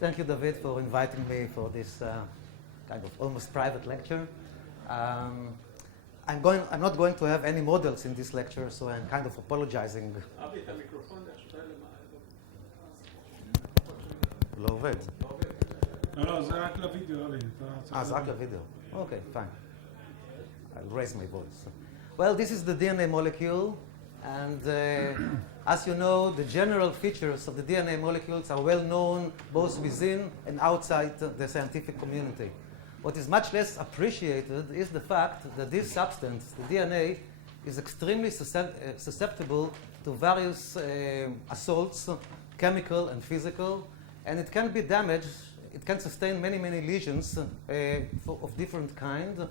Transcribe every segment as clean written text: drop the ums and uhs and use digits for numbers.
Thank you, David, for inviting me for this kind of almost private lecture. I'm not going to have any models in this lecture, so I'm kind of apologizing. לא עובד. לא, זה רק לוידאו, אבי. זה רק לוידאו. Okay, fine. I'll raise my voice. Well, this is the DNA molecule, and as you know, the general features of the DNA molecules are well known both within and outside the scientific community. What is much less appreciated is the fact that this substance, the DNA, is extremely susceptible to various assaults, chemical and physical, and it can be damaged. It can sustain many, many lesions of different kind.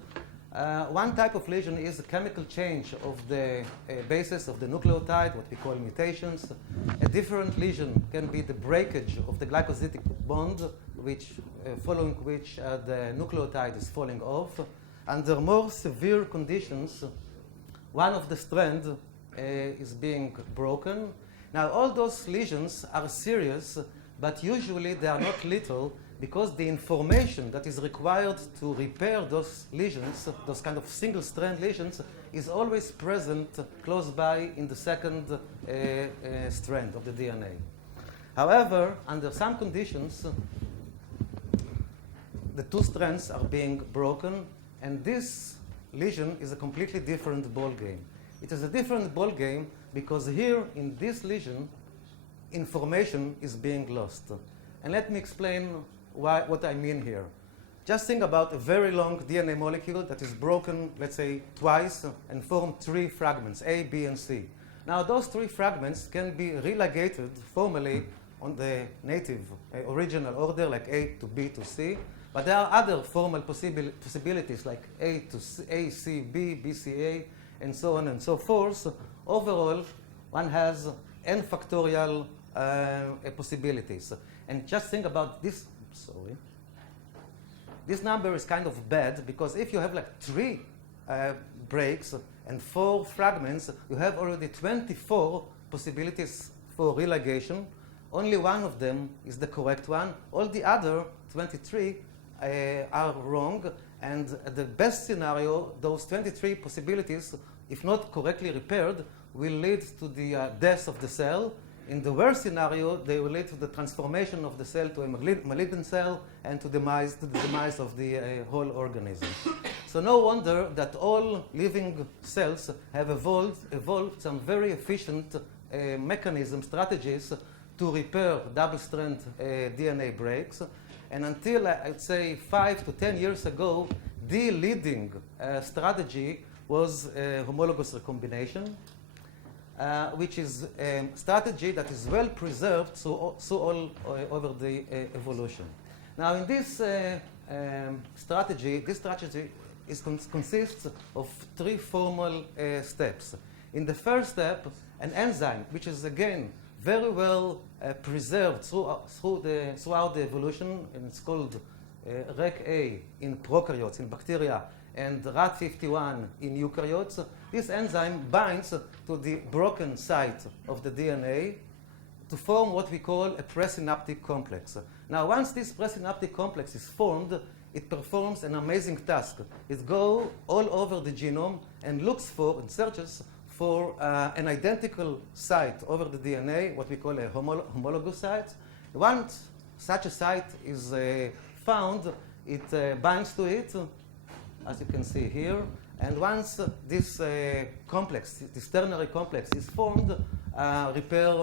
One type of lesion is a chemical change of the basis of the nucleotide, what we call mutations. A different lesion can be the breakage of the glycosidic bond, following which the nucleotide is falling off. Under more severe conditions, one of the strands is being broken. Now, all those lesions are serious, but usually they are not lethal, because the information that is required to repair those lesions, those kind of single-strand lesions, is always present close by in the second strand of the DNA. However, under some conditions, the two strands are being broken, and this lesion is a completely different ballgame. It is a different ballgame because here in this lesion, information is being lost. And let me explain what I mean here. Just think about a very long DNA molecule that is broken, let's say, twice and form three fragments, A, B, and C. Now, those three fragments can be relegated formally on the native original order, like A to B to C, but there are other formal possibilities, like A to C, A, C, B, B, C, A, and so on and so forth. Overall, one has n factorial possibilities. And just think about this. Sorry. This number is kind of bad because if you have like 3 breaks and 4 fragments, you have already 24 possibilities for relegation. Only one of them is the correct one. All the other 23 are wrong. And the best scenario, those 23 possibilities, if not correctly repaired, will lead to the death of the cell. In the worst scenario, they will lead to the transformation of the cell to a malignant cell and to the demise of the whole organism. So no wonder that all living cells have evolved some very efficient strategies to repair double-strand DNA breaks. And until, I'd say, 5 to 10 years ago, the leading strategy was homologous recombination. Which is a strategy that is well preserved all over the evolution. Now, in this strategy, consists of 3 formal steps. In the first step, an enzyme, which is again very well preserved throughout the evolution, and it's called RecA in prokaryotes, in bacteria, and RAD51 in eukaryotes. This enzyme binds to the broken site of the DNA to form what we call a presynaptic complex. Now, once this presynaptic complex is formed, it performs an amazing task. It goes all over the genome and searches for an identical site over the DNA, what we call a homologous site. Once such a site is found, it binds to it, as you can see here. And once this complex, this ternary complex is formed, repair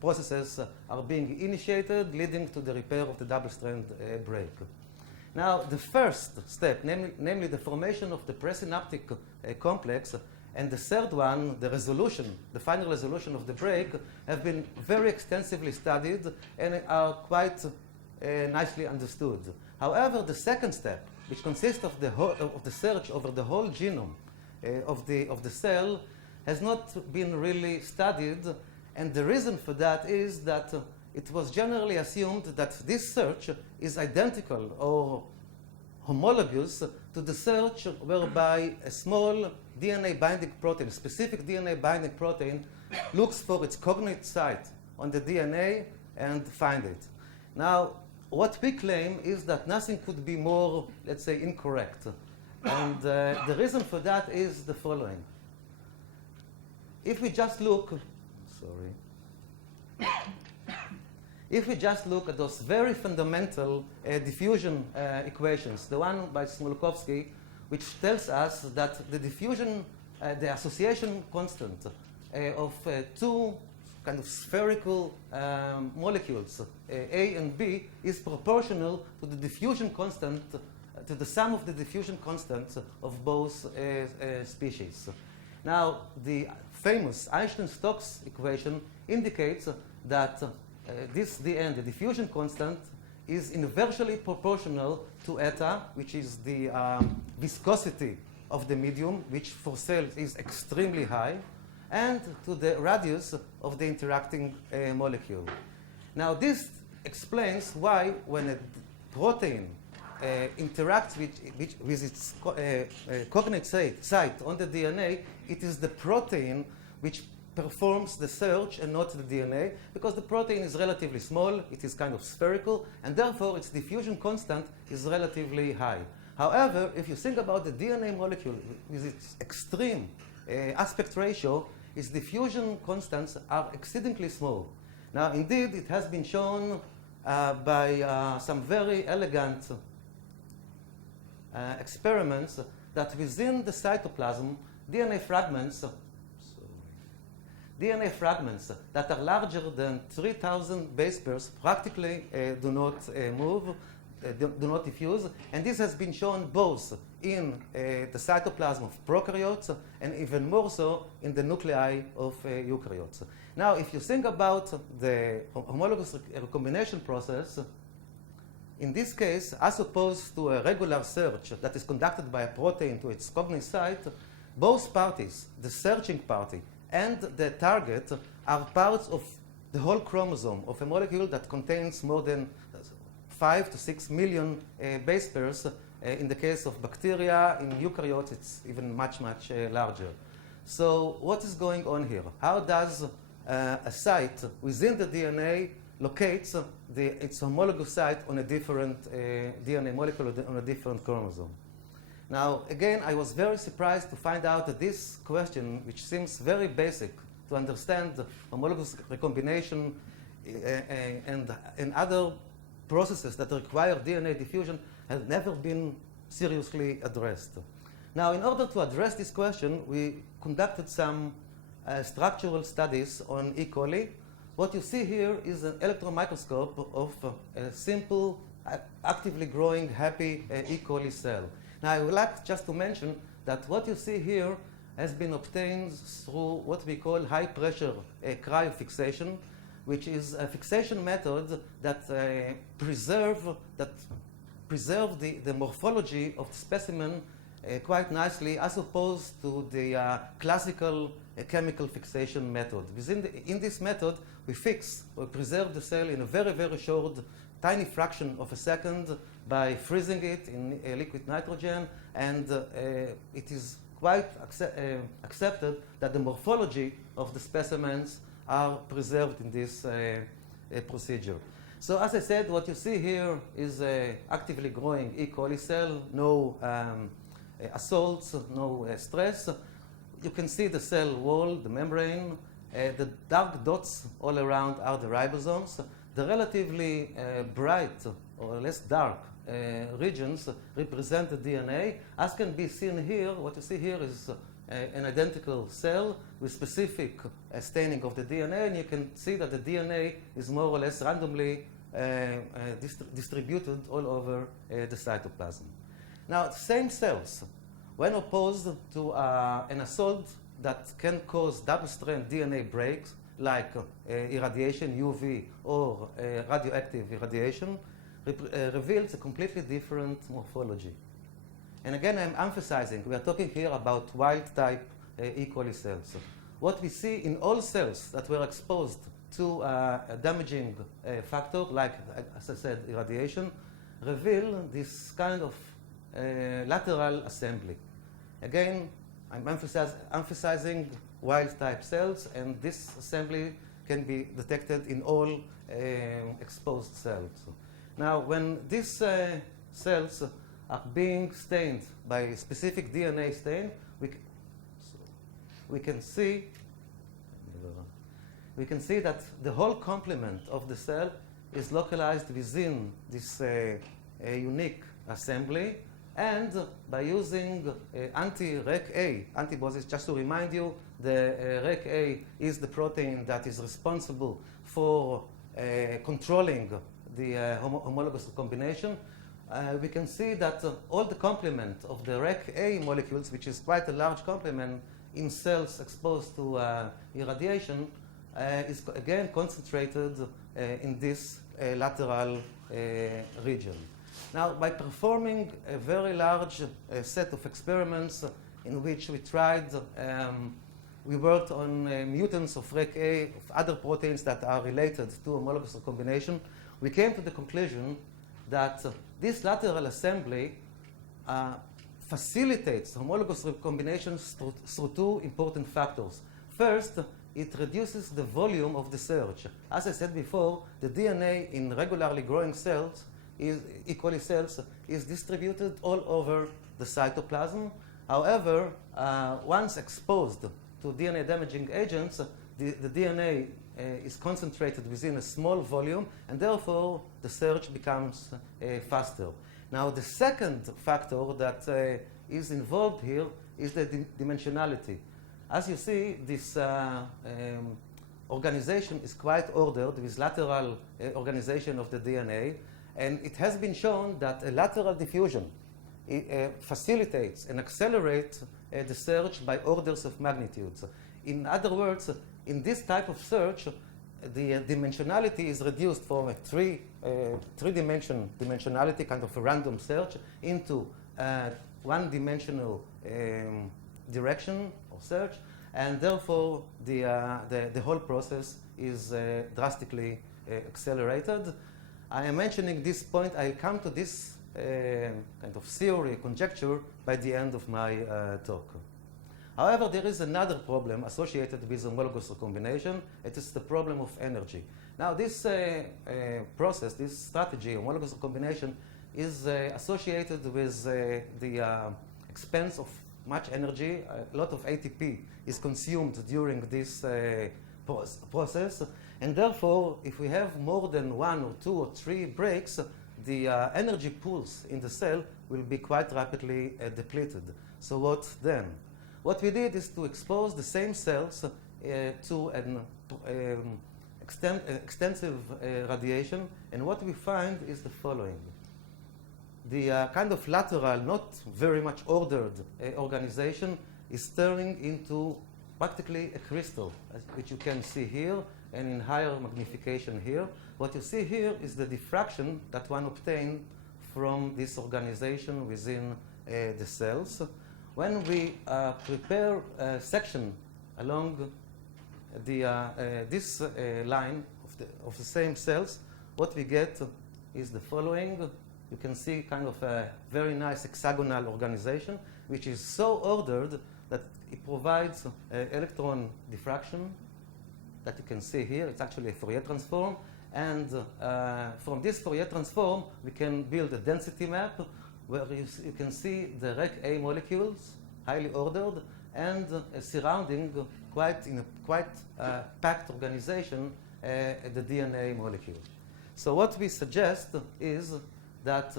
processes are being initiated, leading to the repair of the double-strand break. Now, the first step, namely the formation of the presynaptic complex, and the third one, the final resolution of the break, have been very extensively studied and are quite nicely understood. However, the second step, which consists of the search over the whole genome of the cell, has not been really studied, and the reason for that is that it was generally assumed that this search is identical or homologous to the search whereby a small DNA binding protein, specific DNA binding protein, looks for its cognate site on the DNA and finds it. Now, what we claim is that nothing could be more, let's say, incorrect. And the reason for that is the following. If we just look, if we just look at those very fundamental diffusion equations, the one by Smoluchowski, which tells us that the diffusion, the association constant of two kind of spherical molecules, A and B, is proportional to the diffusion constant, to the sum of the diffusion constants of both species. Now, the famous Einstein-Stokes equation indicates that this dN, the diffusion constant, is inversely proportional to eta, which is the viscosity of the medium, which for cells is extremely high, and to the radius of the interacting molecule. Now, this explains why when a protein interacts with its coordinate site on the DNA, it is the protein which performs the search and not the DNA, because the protein is relatively small, it is kind of spherical, and therefore its diffusion constant is relatively high. However, if you think about the DNA molecule with its extreme aspect ratio, its diffusion constants are exceedingly small. Now, indeed, it has been shown by some very elegant experiments that within the cytoplasm, DNA fragments that are larger than 3,000 base pairs practically do not move, do not diffuse, and this has been shown both in the cytoplasm of prokaryotes and even more so in the nuclei of eukaryotes. Now, if you think about the homologous recombination process, in this case, as opposed to a regular search that is conducted by a protein to its cognate site, both parties, the searching party and the target, are parts of the whole chromosome of a molecule that contains more than 5 to 6 million base pairs. In the case of bacteria, in eukaryotes, it's even much, much larger. So what is going on here? How does a site within the DNA locates its homologous site on a different DNA molecule on a different chromosome? Now, again, I was very surprised to find out that this question, which seems very basic to understand homologous recombination and other processes that require DNA diffusion, has never been seriously addressed. Now, in order to address this question, we conducted some structural studies on E. coli. What you see here is an electron microscope of a simple, actively growing, happy E. coli cell. Now, I would like just to mention that what you see here has been obtained through what we call high-pressure cryofixation, which is a fixation method that preserve the morphology of the specimen quite nicely, as opposed to the classical chemical fixation method. In this method, we preserve the cell in a very, very short, tiny fraction of a second by freezing it in liquid nitrogen, and it is quite accepted that the morphology of the specimens are preserved in this procedure. So as I said, what you see here is an actively growing E. coli cell, no assaults, no stress. You can see the cell wall, the membrane. The dark dots all around are the ribosomes. The relatively bright or less dark regions represent the DNA. As can be seen here, what you see here is an identical cell with specific staining of the DNA, and you can see that the DNA is more or less randomly distributed all over the cytoplasm. Now, same cells, when opposed to an assault that can cause double-strand DNA breaks, like irradiation, UV, or radioactive irradiation, reveals a completely different morphology. And again, I'm emphasizing, we are talking here about wild-type E. coli cells. What we see in all cells that were exposed to a damaging factor, like, as I said, irradiation, reveal this kind of lateral assembly. Again, I'm emphasizing wild-type cells, and this assembly can be detected in all exposed cells. Now, when these cells are being stained by a specific DNA stain, we can see that the whole complement of the cell is localized within this unique assembly, and by using anti-RecA antibodies, just to remind you, the RecA is the protein that is responsible for controlling the homologous recombination. We can see that all the complement of the RecA molecules, which is quite a large complement in cells exposed to irradiation, is again concentrated in this lateral region. Now, by performing a very large set of experiments in which we tried, we worked on mutants of RecA, of other proteins that are related to homologous recombination, we came to the conclusion that this lateral assembly facilitates homologous recombinations through two important factors. First, it reduces the volume of the search. As I said before, the DNA in regularly growing cells, E. coli cells, is distributed all over the cytoplasm. However, once exposed to DNA-damaging agents, the DNA is concentrated within a small volume, and therefore the search becomes faster. Now, the second factor that is involved here is the dimensionality. As you see, this organization is quite ordered with lateral organization of the DNA, and it has been shown that a lateral diffusion facilitates and accelerates the search by orders of magnitudes. In other words, in this type of search, the dimensionality is reduced from a three-dimension dimensionality, kind of a random search, into one-dimensional direction or search, and therefore the whole process is drastically accelerated. I am mentioning this point. I'll come to this kind of theory, conjecture, by the end of my talk. However, there is another problem associated with homologous recombination. It is the problem of energy. Now, this process, this strategy, homologous recombination, is associated with the expense of much energy. A lot of ATP is consumed during this process. And therefore, if we have more than 1 or 2 or 3 breaks, the energy pools in the cell will be quite rapidly depleted. So what then? What we did is to expose the same cells to an extensive radiation, and what we find is the following. The kind of lateral, not very much ordered organization is turning into practically a crystal, which you can see here, and in higher magnification here. What you see here is the diffraction that one obtained from this organization within the cells. When we prepare a section along this line of the same cells, what we get is the following. You can see kind of a very nice hexagonal organization, which is so ordered that it provides electron diffraction that you can see here. It's actually a Fourier transform. And from this Fourier transform, we can build a density map where you can see the RecA molecules, highly ordered, and surrounding in a quite packed organization, the DNA molecule. So what we suggest is that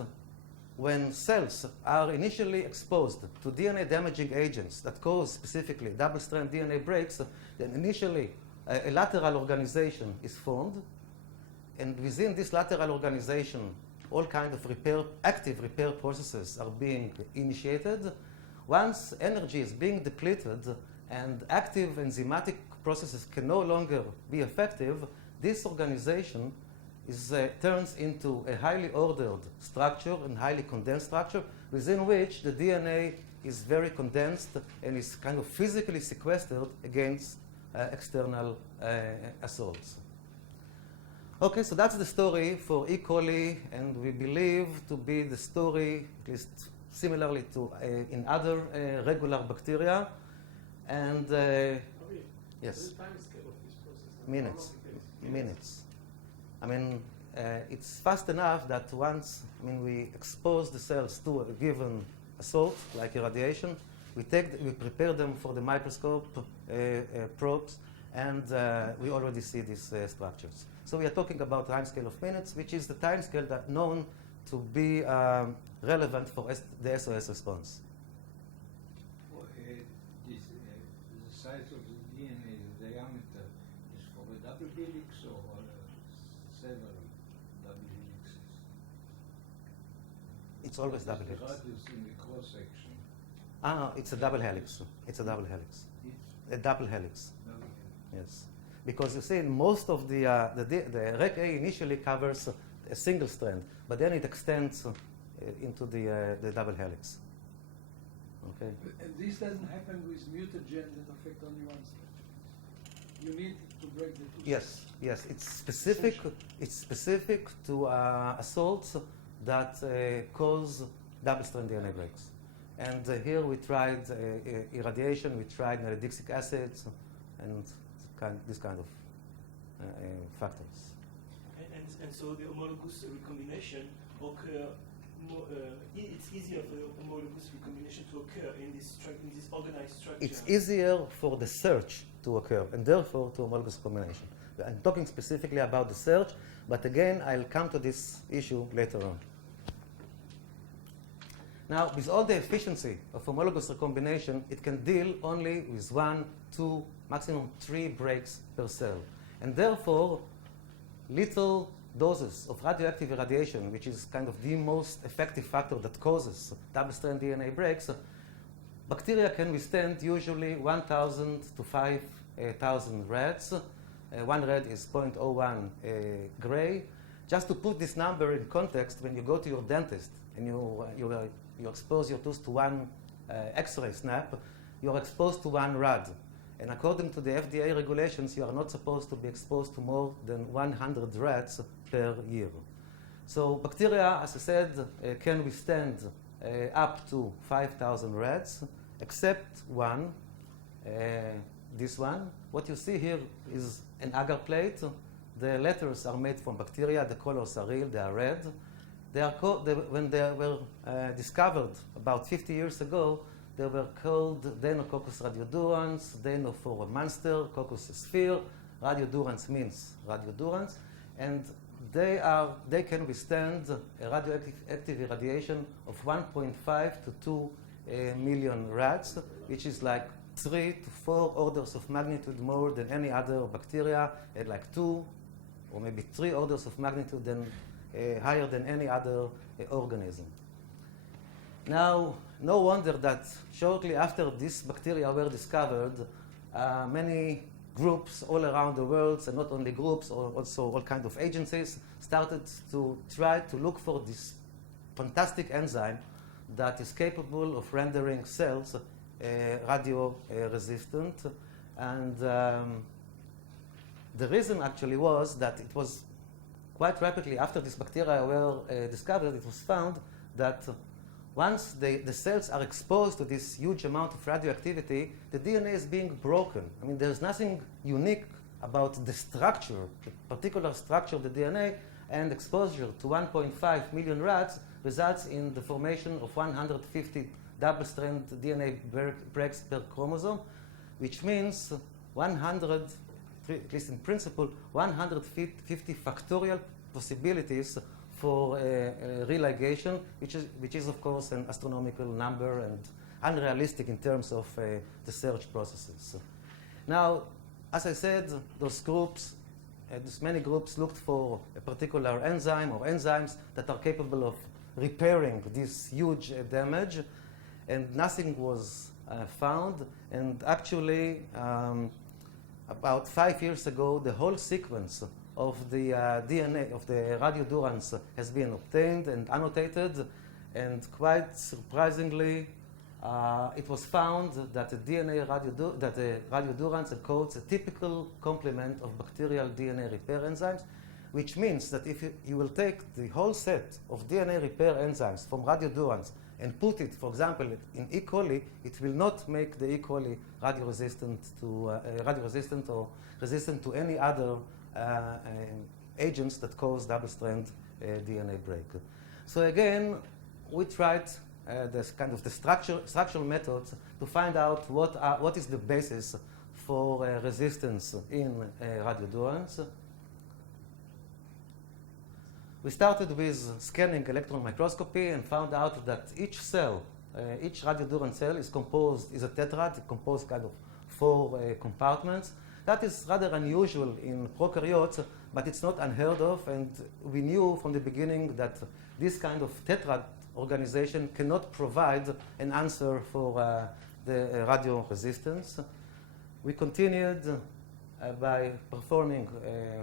when cells are initially exposed to DNA-damaging agents that cause specifically double-strand DNA breaks, then initially a lateral organization is formed, and within this lateral organization, all kinds of active repair processes are being initiated. Once energy is being depleted and active enzymatic processes can no longer be effective, this organization turns into a highly ordered structure and highly condensed structure within which the DNA is very condensed and is kind of physically sequestered against external assaults. Okay, so that's the story for E. coli, and we believe to be the story, at least similarly to in other regular bacteria. And yes, the time scale of this process? minutes. I mean, it's fast enough that once, we expose the cells to a given assault, like irradiation, we prepare them for the microscope probes, and we already see these structures. So we are talking about time scale of minutes, which is the time scale that known to be relevant for the SOS response. Well, the size of the DNA, the diameter, is for a double helix or several double helixes? It's always double helix. The radius in the cross section. No, it's a double helix. It's a double helix. It's A double helix. double helix. Yes, because you see, most of the RecA initially covers a single strand, but then it extends into the double helix. Okay. And this doesn't happen with mutagens that affect only one structure. You need to break the two. Yes, yes, it's specific. It's specific to assaults that cause double-strand DNA breaks. And here we tried irradiation, we tried nalidixic acids, and this kind of factors. And so the homologous recombination occur. It's easier for the homologous recombination to occur in this organized structure. It's easier for the search to occur, and therefore to homologous recombination. I'm talking specifically about the search, but again, I'll come to this issue later on. Now, with all the efficiency of homologous recombination, it can deal only with 1, 2, maximum 3 breaks per cell. And therefore, little doses of radioactive irradiation, which is kind of the most effective factor that causes double-strand DNA breaks, bacteria can withstand usually 1,000 to 5,000 rads. 1 rad is 0.01 gray. Just to put this number in context, when you go to your dentist and you expose your tooth to one X-ray snap, you are exposed to 1 rad. And according to the FDA regulations, you are not supposed to be exposed to more than 100 rads per year. So bacteria, as I said, can withstand up to 5,000 rads, except one, this one. What you see here is an agar plate. The letters are made from bacteria. The colors are real. They are red. When they were discovered about 50 years ago, they were called Deinococcus radiodurans, Deino for a monster, Coccus a sphere. Radiodurans means radiodurans, and they can withstand a radioactive irradiation of 1.5 to 2 million rads, which is like 3 to 4 orders of magnitude more than any other bacteria, and like 2 or maybe 3 orders of magnitude higher than any other organism. Now, no wonder that shortly after these bacteria were discovered, many groups all around the world, and not only groups, also all kinds of agencies, started to try to look for this fantastic enzyme that is capable of rendering cells radio-resistant. And the reason actually was that it was quite rapidly after these bacteria were discovered, it was found that once the cells are exposed to this huge amount of radioactivity, the DNA is being broken. I mean, there's nothing unique about the structure, the particular structure of the DNA, and exposure to 1.5 million rads results in the formation of 150 double-strand DNA breaks per chromosome, which means 100, at least in principle, 150 factorial possibilities for religation, which is of course an astronomical number and unrealistic in terms of the search processes. Now, as I said, those groups, many groups looked for a particular enzyme or enzymes that are capable of repairing this huge damage, and nothing was found. And actually, about 5 years ago, the whole sequence of the DNA of the radiodurans has been obtained and annotated, and quite surprisingly, it was found that the radiodurans encodes a typical complement of bacterial DNA repair enzymes, which means that if you will take the whole set of DNA repair enzymes from radiodurans and put it, for example, in E. coli, it will not make the E. coli radioresistant or resistant to any other agents that cause double-strand DNA break. So again, we tried this kind of the structural methods to find out what is the basis for resistance in radiodurance. We started with scanning electron microscopy and found out that each cell, each radiodurance cell is a tetrad, composed kind of 4 compartments. That is rather unusual in prokaryotes, but it's not unheard of, and we knew from the beginning that this kind of tetrad organization cannot provide an answer for the radio resistance. We continued by performing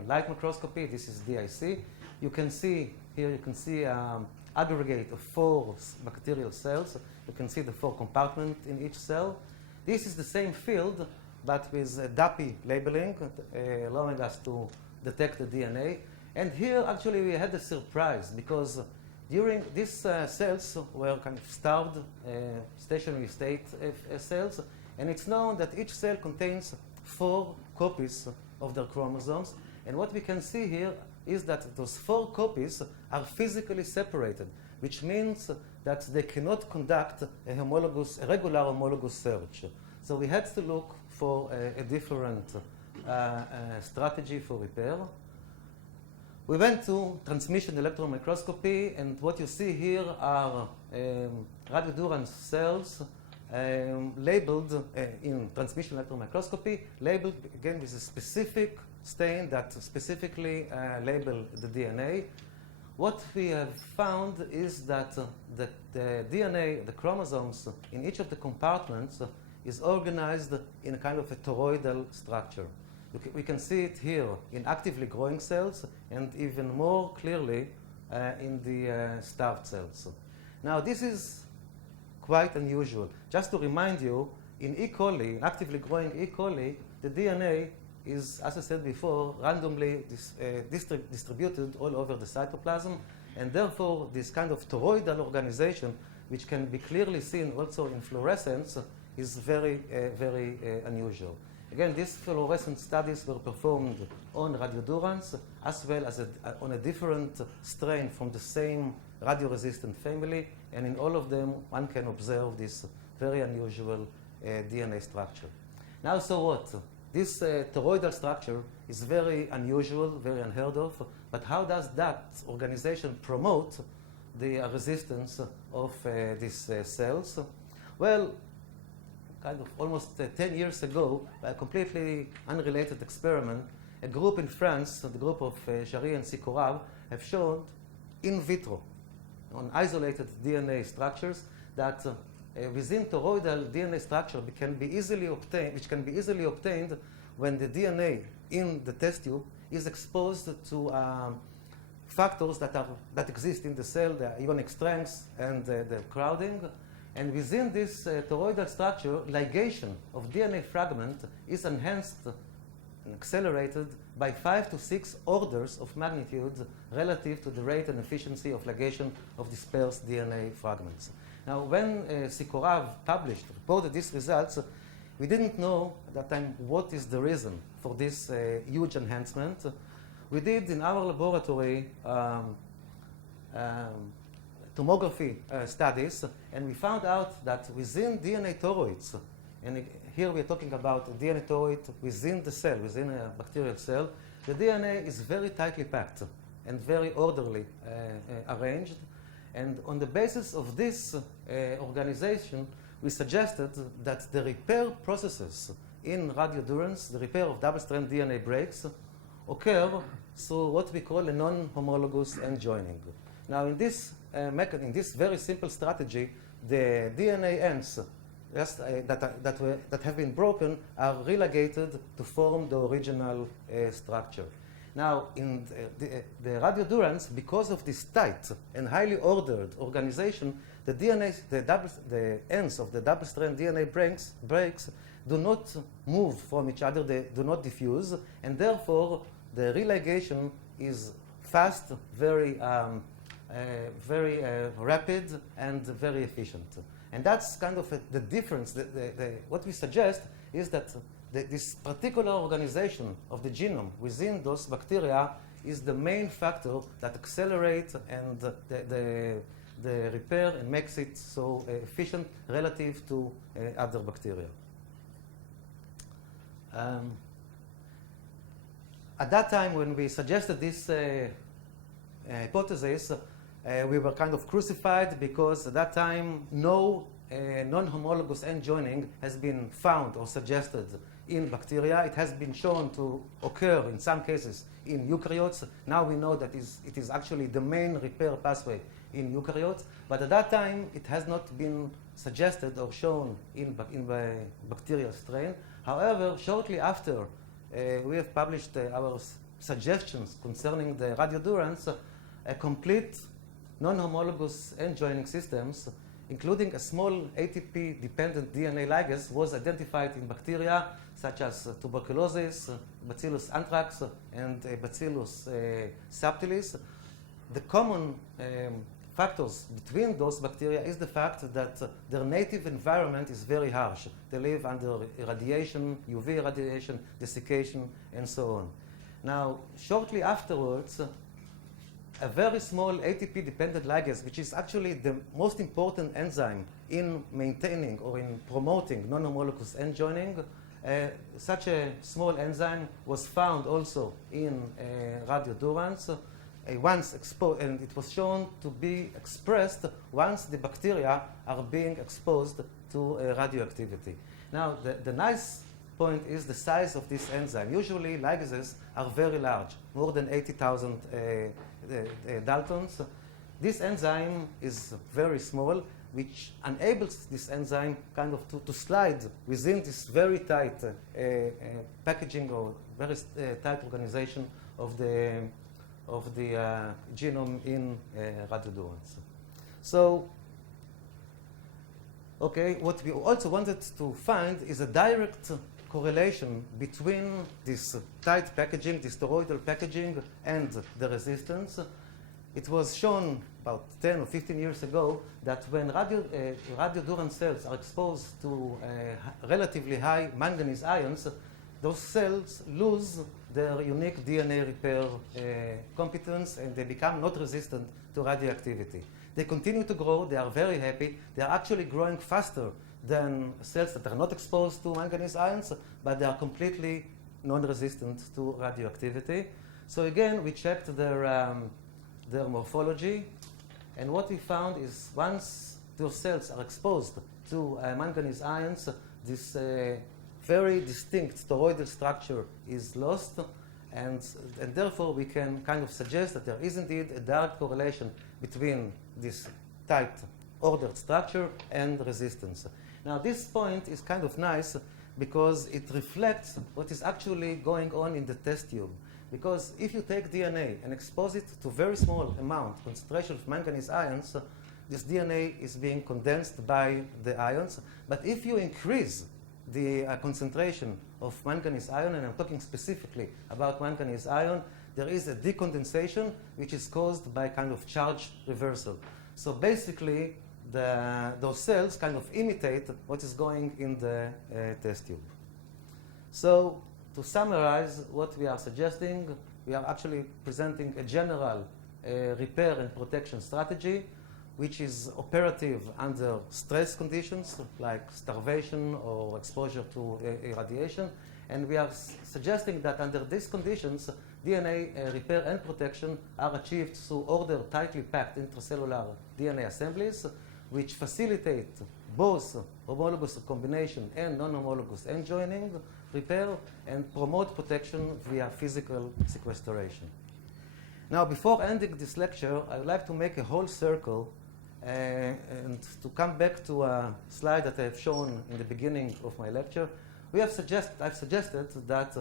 light microscopy. This is DIC. You can see here, aggregate of 4 bacterial cells. You can see the 4 compartments in each cell. This is the same field, but with DAPI labeling, allowing us to detect the DNA. And here, actually, we had a surprise, because during these cells were kind of starved stationary state cells, and it's known that each cell contains 4 copies of their chromosomes. And what we can see here is that those 4 copies are physically separated, which means that they cannot conduct a regular homologous search. So we had to look for a different strategy for repair. We went to transmission electron microscopy, and what you see here are radiodurance cells labeled in transmission electron microscopy, labeled again with a specific stain that specifically label the DNA. What we have found is that the DNA, the chromosomes in each of the compartments is organized in a kind of a toroidal structure. We can see it here in actively growing cells, and even more clearly in the starved cells. Now, this is quite unusual. Just to remind you, in E. coli, in actively growing E. coli, the DNA is, as I said before, randomly distributed all over the cytoplasm, and therefore this kind of toroidal organization, which can be clearly seen also in fluorescence, is very, very unusual. Again, these fluorescent studies were performed on radiodurance, as well as on a different strain from the same radioresistant family, and in all of them, one can observe this very unusual DNA structure. Now, so what? This toroidal structure is very unusual, very unheard of, but how does that organization promote the resistance of these cells? Well, kind of almost 10 years ago, by a completely unrelated experiment, a group in France, the group of Ashery and Segal, have shown in vitro, on isolated DNA structures, that within toroidal DNA structure which can be easily obtained when the DNA in the test tube is exposed to factors that exist in the cell, the ionic strengths and the crowding. And within this toroidal structure, ligation of DNA fragment is enhanced and accelerated by 5 to 6 orders of magnitude relative to the rate and efficiency of ligation of dispersed DNA fragments. Now, when Segal reported these results, we didn't know at that time what is the reason for this huge enhancement. We did in our laboratory tomography studies, and we found out that within DNA toroids, and here we're talking about a DNA toroid within the cell, within a bacterial cell, the DNA is very tightly packed and very orderly arranged. And on the basis of this organization, we suggested that the repair processes in radiodurance, the repair of double-strand DNA breaks, occur through what we call a non-homologous end joining. Now, in this in this very simple strategy, the DNA ends that have been broken are religated to form the original structure. Now, in the radiodurance, because of this tight and highly ordered organization, the ends of the double-strand DNA breaks do not move from each other, they do not diffuse, and therefore the religation is fast, very rapid, and very efficient. And that's kind of the difference. What we suggest is that this particular organization of the genome within those bacteria is the main factor that accelerates and the repair and makes it so efficient relative to other bacteria. At that time, when we suggested this hypothesis, we were kind of crucified because at that time no non-homologous end joining has been found or suggested in bacteria. It has been shown to occur in some cases in eukaryotes. Now we know that it is actually the main repair pathway in eukaryotes, but at that time it has not been suggested or shown in bacterial strain. However, shortly after we have published our suggestions concerning the radiodurans, a complete non-homologous end joining systems, including a small ATP-dependent DNA ligase, was identified in bacteria such as tuberculosis, Bacillus anthrax, and Bacillus subtilis. The common factors between those bacteria is the fact that their native environment is very harsh. They live under irradiation, UV irradiation, desiccation, and so on. Now, shortly afterwards, a very small ATP-dependent ligase, which is actually the most important enzyme in maintaining or in promoting non-homologous end joining, such a small enzyme was found also in radiodurans. Once exposed, and it was shown to be expressed once the bacteria are being exposed to radioactivity. Now, the nice point is the size of this enzyme. Usually, ligases are very large, more than 80,000 Daltons. This enzyme is very small, which enables this enzyme kind of to slide within this very tight packaging or very tight organization of the genome in radiodurans. So, okay, what we also wanted to find is a direct correlation between this tight packaging, this toroidal packaging, and the resistance. It was shown about 10 or 15 years ago that when radioduran cells are exposed to relatively high manganese ions, those cells lose their unique DNA repair competence and they become not resistant to radioactivity. They continue to grow, they are very happy, they are actually growing faster than cells that are not exposed to manganese ions, but they are completely non-resistant to radioactivity. So again, we checked their morphology, and what we found is once those cells are exposed to manganese ions, this very distinct toroidal structure is lost, and therefore we can kind of suggest that there is indeed a direct correlation between this tight ordered structure and resistance. Now this point is kind of nice because it reflects what is actually going on in the test tube. Because if you take DNA and expose it to very small amount, concentration of manganese ions, this DNA is being condensed by the ions. But if you increase the concentration of manganese ion, and I'm talking specifically about manganese ion, there is a decondensation which is caused by kind of charge reversal. So basically, those cells kind of imitate what is going in the test tube. So to summarize what we are suggesting, we are actually presenting a general repair and protection strategy which is operative under stress conditions like starvation or exposure to irradiation. And we are suggesting that under these conditions, DNA repair and protection are achieved through ordered, tightly packed intracellular DNA assemblies, which facilitate both homologous recombination and non-homologous end joining repair and promote protection via physical sequestration. Now, before ending this lecture, I would like to make a whole circle and to come back to a slide that I have shown in the beginning of my lecture. I've suggested that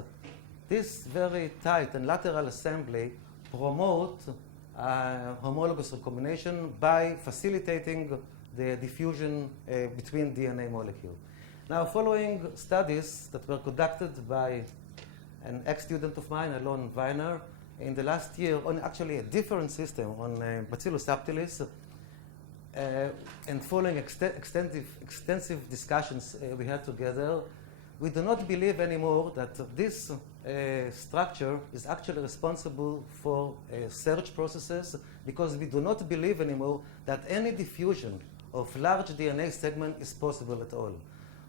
this very tight and lateral assembly promote homologous recombination by facilitating the diffusion between DNA molecules. Now, following studies that were conducted by an ex-student of mine, Alon Weiner, in the last year on actually a different system, on Bacillus subtilis, and following extensive discussions we had together, we do not believe anymore that this structure is actually responsible for search processes, because we do not believe anymore that any diffusion of large DNA segment is possible at all.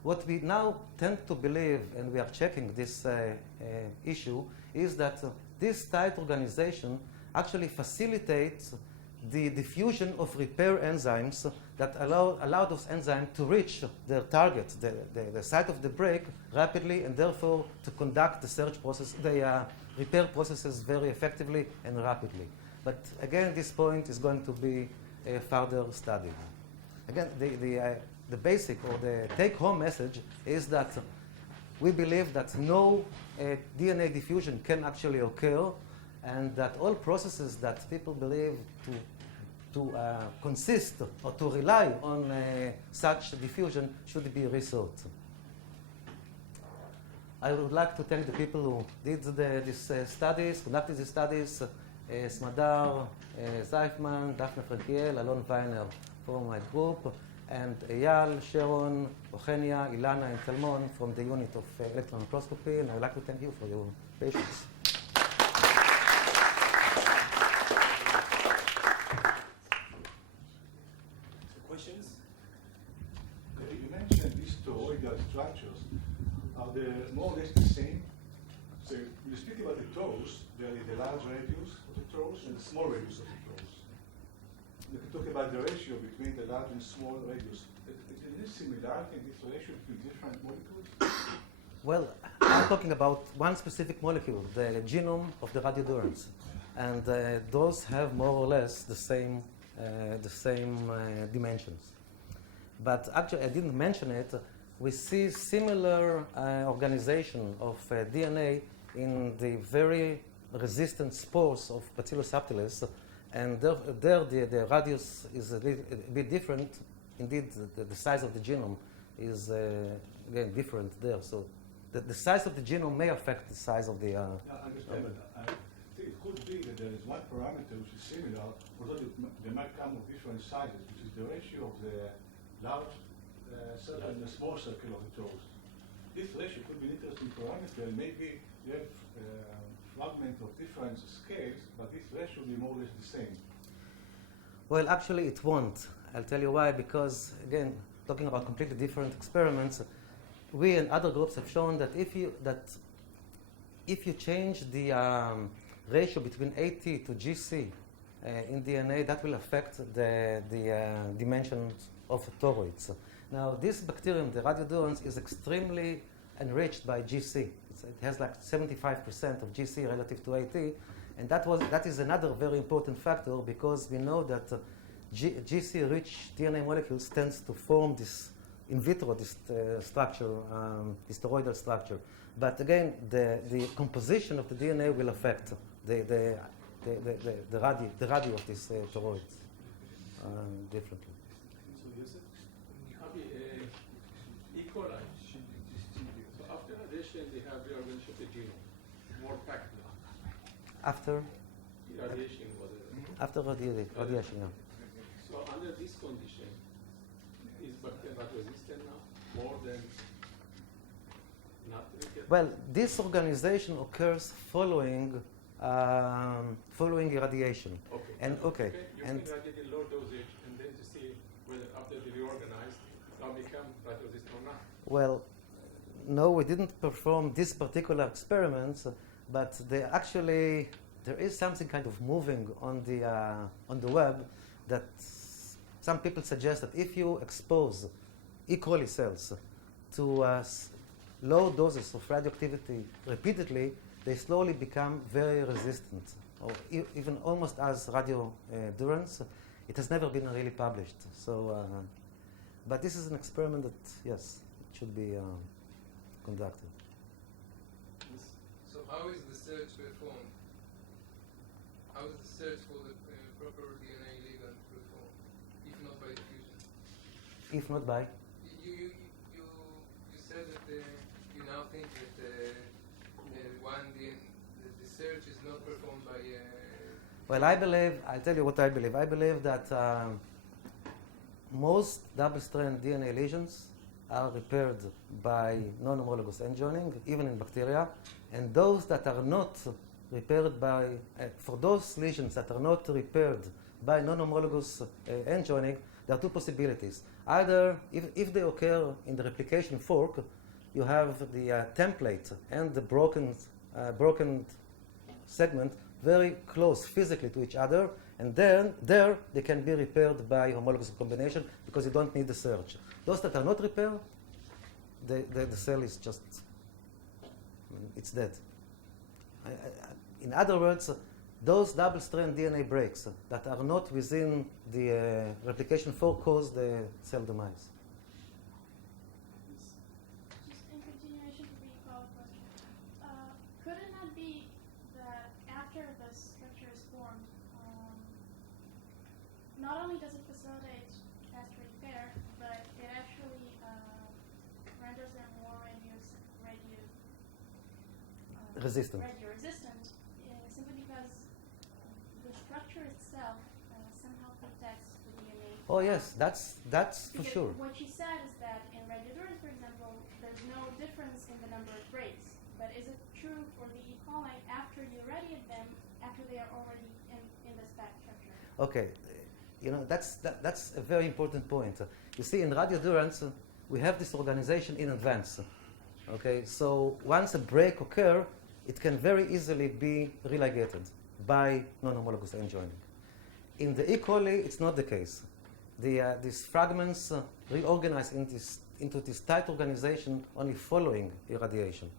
What we now tend to believe, and we are checking this issue, is that this tight organization actually facilitates the diffusion of repair enzymes that allow those enzymes to reach their target, the site of the break, rapidly, and therefore to conduct the search process, the repair processes very effectively and rapidly. But again, this point is going to be further studied. Again, the basic or the take-home message is that we believe that no DNA diffusion can actually occur, and that all processes that people believe to consist or to rely on such diffusion should be rethought. I would like to thank the people who did these studies, conducted these studies, Smadar, Zeifman, Daphne Frankiel, Alon Weiner from my group, and Eyal, Sharon, Eugenia, Ilana, and Talmon from the unit of electron microscopy, and I would like to thank you for your patience. Questions? You mentioned these toroidal structures. Are they more or less the same? So you speak about the toes, there is the large radius of the toes and the small radius of the toes. You can talk about the ratio between the large and small radius. Is there similarity in this ratio between different molecules? Well, I'm talking about one specific molecule, the genome of the radiodurans. And those have more or less the same dimensions. But actually, I didn't mention it. We see similar organization of DNA in the very resistant spores of Bacillus subtilis, and there the radius is a bit different. Indeed, the size of the genome is again different there. So the size of the genome may affect the size of the. Yeah, I understand, but I think it could be that there is one parameter which is similar, although they might come of different sizes, which is the ratio of the large circle and the small circle of the toes. This ratio could be an interesting parameter. Maybe you have fragments of different scales, but this ratio will be more or less the same. Well, actually, it won't. I'll tell you why. Because again, talking about completely different experiments, we and other groups have shown that if you change the ratio between AT to GC in DNA, that will affect the dimensions of toroids. Now, this bacterium, the radiodurans, is extremely enriched by GC. It has like 75% of GC relative to AT, and that is another very important factor, because we know that GC-rich DNA molecules tends to form this in vitro structure, this toroidal structure. But again, the composition of the DNA will affect the radio of these toroids differently. E. coli. So after radiation, they have reorganization of the genome, more packed now. After Irradiation, whatever. after radiation, yeah. So under this condition, is bacteria not resistant now more than not resistant? Well, this organization occurs following irradiation. Okay. And okay, You and can irradiate in low dosage and then to see whether after they reorganize, now become rat resistant or not. well, no, we didn't perform this particular experiments, but there is something kind of moving on the web that some people suggest that if you expose E. coli cells to low doses of radioactivity repeatedly, they slowly become very resistant, or even almost as radiodurans. It has never been really published. So, but this is an experiment that, yes, it should be conducted. So how is the search performed? How is the search for the proper DNA ligand performed, if not by diffusion? If not by? You said that you now think that the search is not performed by. Well, I'll tell you what I believe. I believe that most double-strand DNA lesions are repaired by non-homologous end joining, even in bacteria, and those that are not repaired by, for those lesions that are not repaired by non-homologous end joining, there are two possibilities. Either, if they occur in the replication fork, you have the template and the broken segment very close physically to each other, and then there they can be repaired by homologous combination because you don't need the search. Those that are not repaired, the cell is just, it's dead. In other words, those double-strand DNA breaks that are not within the replication fork cause the cell demise. Just in continuation to the follow-up question, could it not be that after the structure is formed, not only does it facilitate faster repair, but it actually renders them more resistant, simply because the structure itself somehow protects the DNA. Oh yes, that's for Because sure. what she said is that in radiodurans, for example, there's no difference in the number of breaks. But is it true for the E. coli after you irradiate them, after they are already in this back structure? Okay, that's a very important point. You see, in radiodurans, we have this organization in advance. Okay, so once a break occurs, it can very easily be religated by non-homologous end joining. In the E. coli, it's not the case. These fragments reorganize into this tight organization only following irradiation.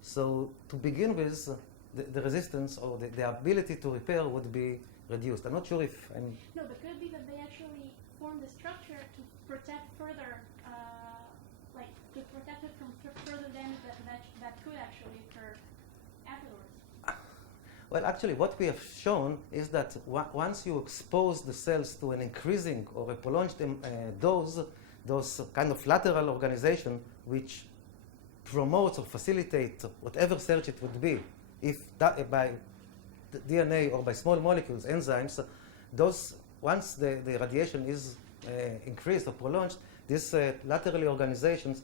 So to begin with, the resistance or the ability to repair would be reduced. I'm not sure if I'm... No, but could it be that they actually form the structure to protect further, to protect it from further damage that could actually occur afterwards? Well, actually, what we have shown is that once you expose the cells to an increasing or a prolonged dose, those kind of lateral organization which promotes or facilitates whatever search it would be, if that, by DNA or by small molecules, enzymes, those once the radiation is increased or prolonged, these laterally organizations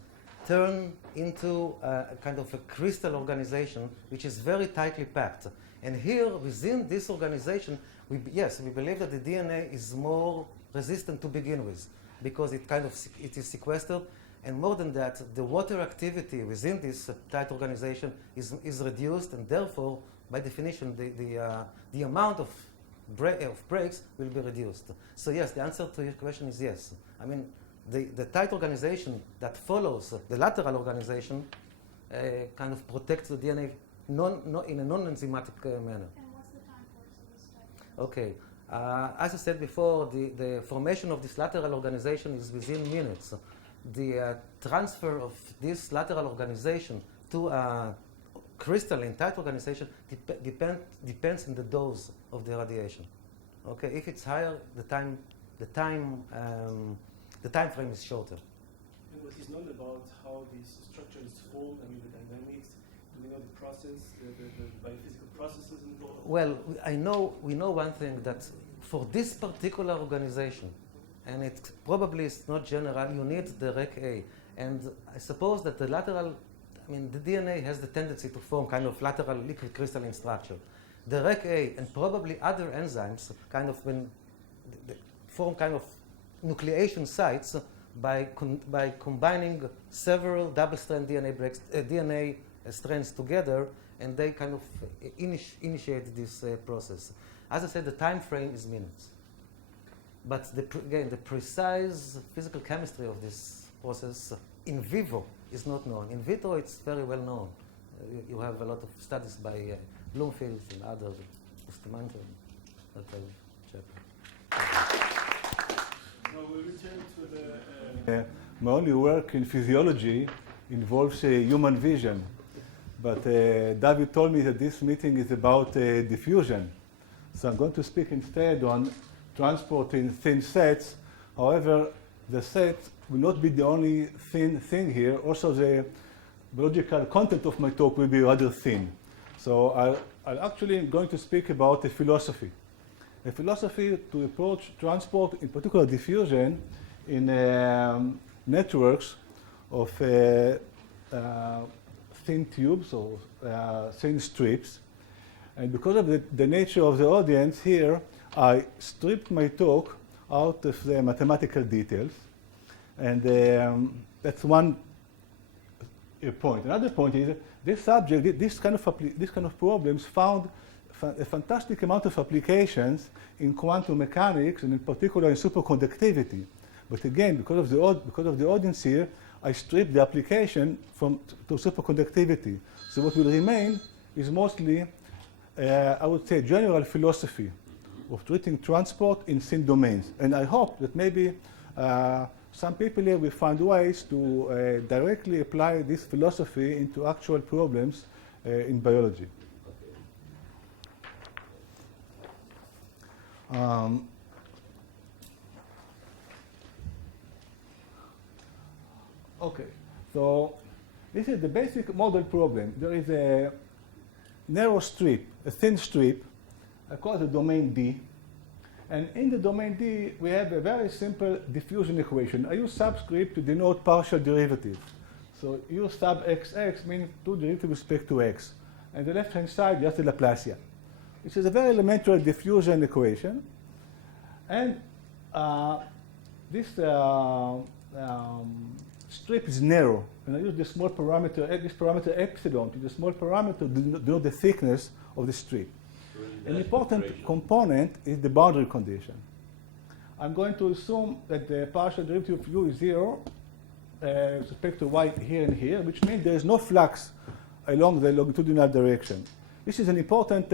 turn into a kind of a crystal organization which is very tightly packed. And here, within this organization, we believe that the DNA is more resistant to begin with because it is sequestered. And more than that, the water activity within this tight organization is reduced, and therefore, by definition, the amount of breaks will be reduced. So yes, the answer to your question is yes. I mean, the tight organization that follows the lateral organization kind of protects the DNA in a non-enzymatic manner. And what's the time course of this type? Okay. As I said before, the formation of this lateral organization is within minutes. The transfer of this lateral organization to a crystalline tight organization depends on the dose of the radiation. Okay, if it's higher, the time frame is shorter. And what is known about how this structure is formed? I mean, the dynamics. Do we know the process, the biophysical processes involved? Well, we know one thing, that for this particular organization, and it probably is not general, you need the RecA. And I suppose that the DNA has the tendency to form kind of lateral liquid crystalline structure. The RecA and probably other enzymes form kind of nucleation sites by combining several double-strand DNA strands together, and they kind of initiate this process. As I said, the time frame is minutes. But again, the precise physical chemistry of this process in vivo is not known. In vitro, it's very well known. You have a lot of studies by Bloomfield and others, Bustamante, that I've checked. Now we'll return to the... My only work in physiology involves human vision. But David told me that this meeting is about diffusion. So I'm going to speak instead on transporting thin sets. However, the set will not be the only thin thing here. Also, the biological content of my talk will be rather thin. So I'm actually going to speak about a philosophy to approach transport, in particular diffusion, in networks of thin tubes or thin strips. And because of the nature of the audience here, I stripped my talk out of the mathematical details. And that's one point. Another point is this subject, this kind of problems found a fantastic amount of applications in quantum mechanics and in particular in superconductivity. But again, because of the audience here, I stripped the application to superconductivity. So what will remain is mostly, I would say, general philosophy of treating transport in thin domains. And I hope that maybe some people here will find ways to directly apply this philosophy into actual problems in biology. Okay, so this is the basic model problem. There is a narrow strip, a thin strip, called the domain D. And in the domain D, we have a very simple diffusion equation. I use subscript to denote partial derivatives. So U sub xx means two derivatives with respect to x. And the left-hand side, just the Laplacian. This is a very elementary diffusion equation. And this strip is narrow. And I use the small parameter, this parameter epsilon, to the small parameter to denote the thickness of the strip. An important component is the boundary condition. I'm going to assume that the partial derivative of u is 0 with respect to y here and here, which means there is no flux along the longitudinal direction. This is an important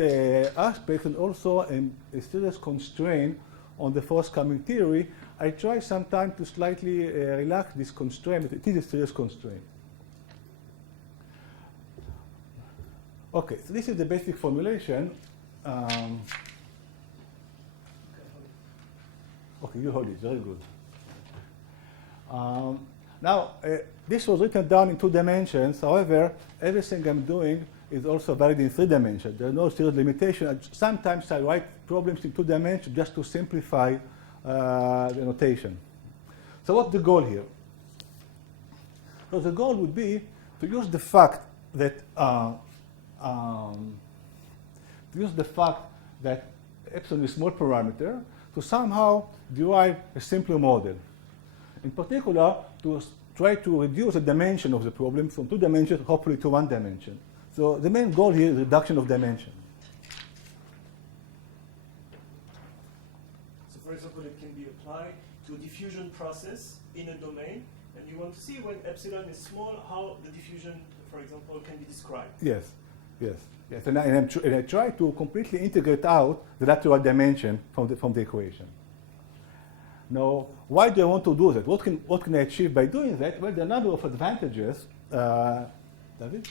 aspect and also a serious constraint on the forthcoming theory. I try sometimes to slightly relax this constraint, but it is a serious constraint. Okay, so this is the basic formulation. Okay, you hold it, very good. Now, this was written down in 2 dimensions. However, everything I'm doing is also valid in 3 dimensions. There are no serious limitations. Sometimes I write problems in 2 dimensions just to simplify the notation. So what's the goal here? So the goal would be to use the fact that epsilon is a small parameter to somehow derive a simpler model. In particular, to try to reduce the dimension of the problem from 2 dimensions, hopefully to 1 dimension. So the main goal here is reduction of dimension. So for example, it can be applied to a diffusion process in a domain, and you want to see when epsilon is small, how the diffusion, for example, can be described. Yes, yes. Yes, and I try to completely integrate out the lateral dimension from the equation. Now, why do I want to do that? What can I achieve by doing that? Well, there are a number of advantages. David?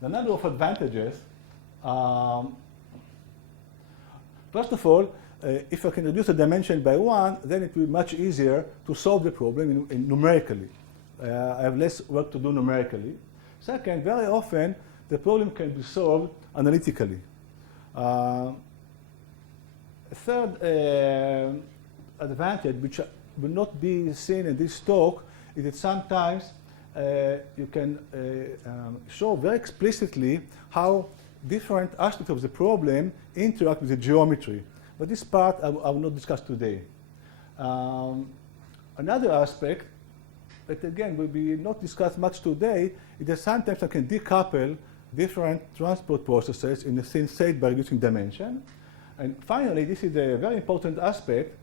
The number of advantages. First of all, if I can reduce the dimension by 1, then it will be much easier to solve the problem numerically. I have less work to do numerically. Second, very often, the problem can be solved analytically. A third advantage, which will not be seen in this talk, is that sometimes you can show very explicitly how different aspects of the problem interact with the geometry. But this part I will not discuss today. Another aspect that again will be not discussed much today is that sometimes I can decouple different transport processes in the thin state by reducing dimension. And finally, this is a very important aspect,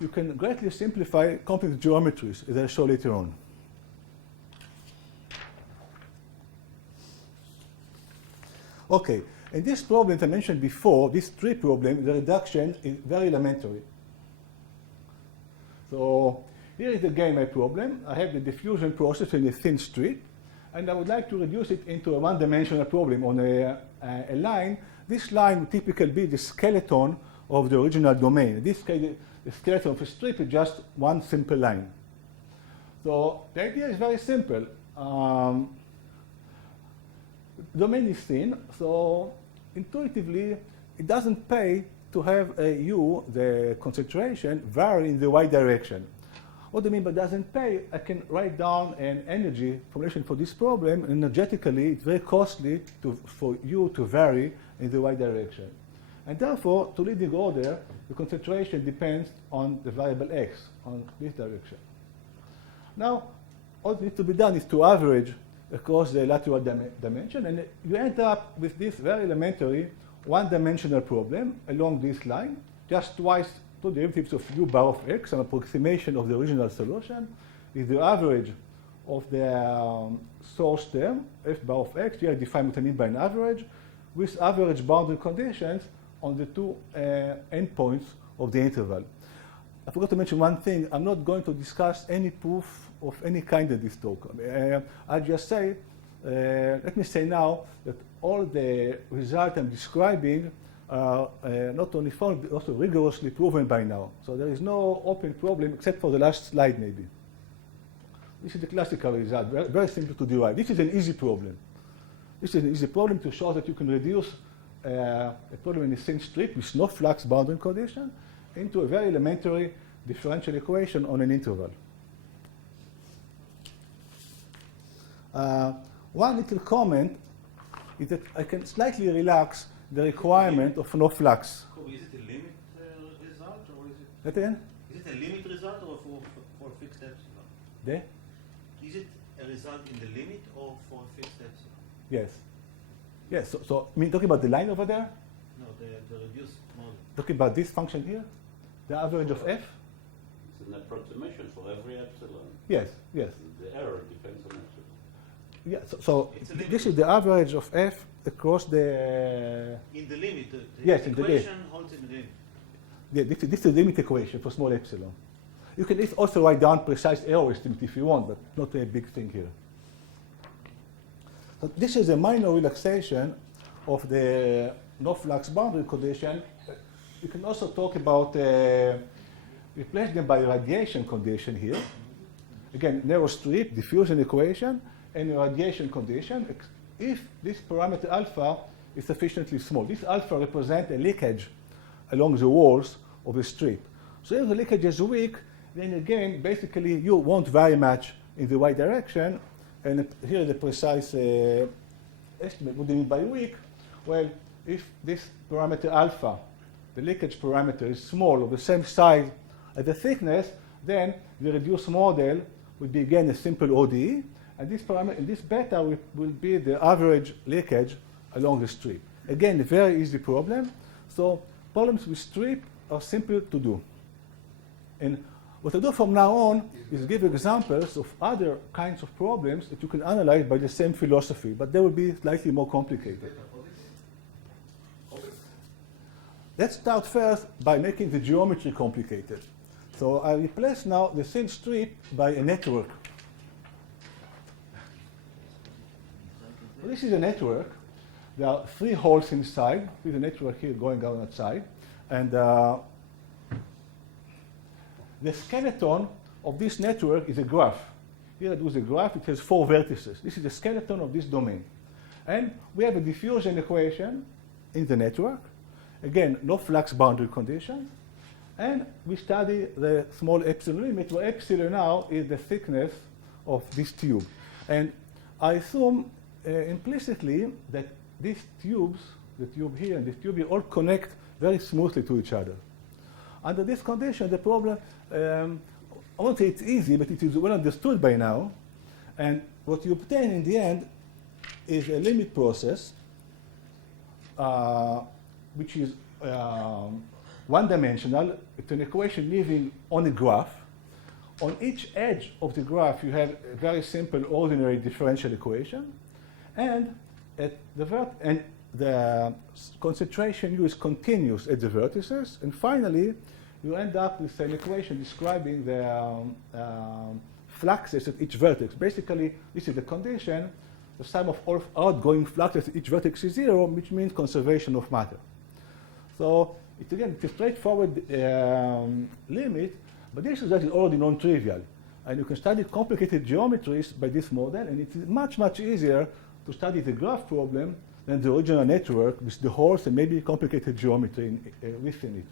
you can greatly simplify complex geometries, as I'll show later on. Okay, in this problem that I mentioned before, this tree problem, the reduction is very elementary. So here is again my problem. I have the diffusion process in a thin strip, and I would like to reduce it into a one-dimensional problem on a line. This line would typically be the skeleton of the original domain. In this case, the skeleton of a strip is just one simple line. So the idea is very simple. The domain is thin, so intuitively, it doesn't pay to have a u, the concentration, vary in the y direction. What do I mean by doesn't pay? I can write down an energy formulation for this problem. Energetically, it's very costly for you to vary in the right direction. And therefore, to leading order, the concentration depends on the variable x, on this direction. Now, all that needs to be done is to average across the lateral dimension, and you end up with this very elementary one-dimensional problem along this line, just twice two derivatives of u bar of x, an approximation of the original solution, is the average of the source term, f bar of x. Here I define what I mean by an average, with average boundary conditions on the two endpoints of the interval. I forgot to mention one thing. I'm not going to discuss any proof of any kind in this talk. I'll just say, let me say now that all the results I'm describing are not only found, but also rigorously proven by now. So there is no open problem except for the last slide, maybe. This is the classical result, very simple to derive. This is an easy problem. This is an easy problem to show that you can reduce a problem in a thin strip with no flux boundary condition into a very elementary differential equation on an interval. One little comment is that I can slightly relax the requirement of no flux. Is it a limit result, or is it? That again? Is it a limit result or for a fixed epsilon? There? Is it a result in the limit or for a fixed epsilon? Yes. Yes. So I mean, talking about the line over there? No, the reduced model. Talking about this function here, the average of f. It's an approximation for every epsilon. Yes. Yes. The error depends on epsilon. Yeah. So this is the average of f across the. In the limit. The yes, in the equation holds in the limit. Yeah, this is the limit equation for small epsilon. You can also write down precise error estimate if you want, but not a big thing here. So this is a minor relaxation of the no flux boundary condition. You can also talk about replace them by radiation condition here. Again, narrow strip, diffusion equation, and a radiation condition if this parameter alpha is sufficiently small. This alpha represents a leakage along the walls of the strip. So if the leakage is weak, then again, basically, you won't vary much in the right direction. And here is the precise estimate. What do you mean by weak? Well, if this parameter alpha, the leakage parameter, is small, of the same size as the thickness, then the reduced model will be again a simple ODE. And this parameter, and this beta will be the average leakage along the strip. Again, a very easy problem. So problems with strip are simple to do. And what I do from now on is give examples of other kinds of problems that you can analyze by the same philosophy, but they will be slightly more complicated. Let's start first by making the geometry complicated. So I replace now the thin strip by a network. So this is a network. There are 3 holes inside. There's a network here going on outside. And the skeleton of this network is a graph. Here it was a graph. It has 4 vertices. This is the skeleton of this domain. And we have a diffusion equation in the network. Again, no flux boundary condition. And we study the small epsilon limit, where epsilon now is the thickness of this tube. And I assume implicitly that these tubes, the tube here and this tube here, all connect very smoothly to each other. Under this condition, the problem, I won't say it's easy, but it is well understood by now. And what you obtain in the end is a limit process, which is one-dimensional. It's an equation living on a graph. On each edge of the graph, you have a very simple ordinary differential equation. And the concentration U is continuous at the vertices. And finally, you end up with an equation describing the fluxes at each vertex. Basically, this is the condition. The sum of all outgoing fluxes at each vertex is 0, which means conservation of matter. So it's a straightforward limit, but this result is already non-trivial. And you can study complicated geometries by this model, and it's much, much easier to study the graph problem than the original network with the holes and maybe complicated geometry within it.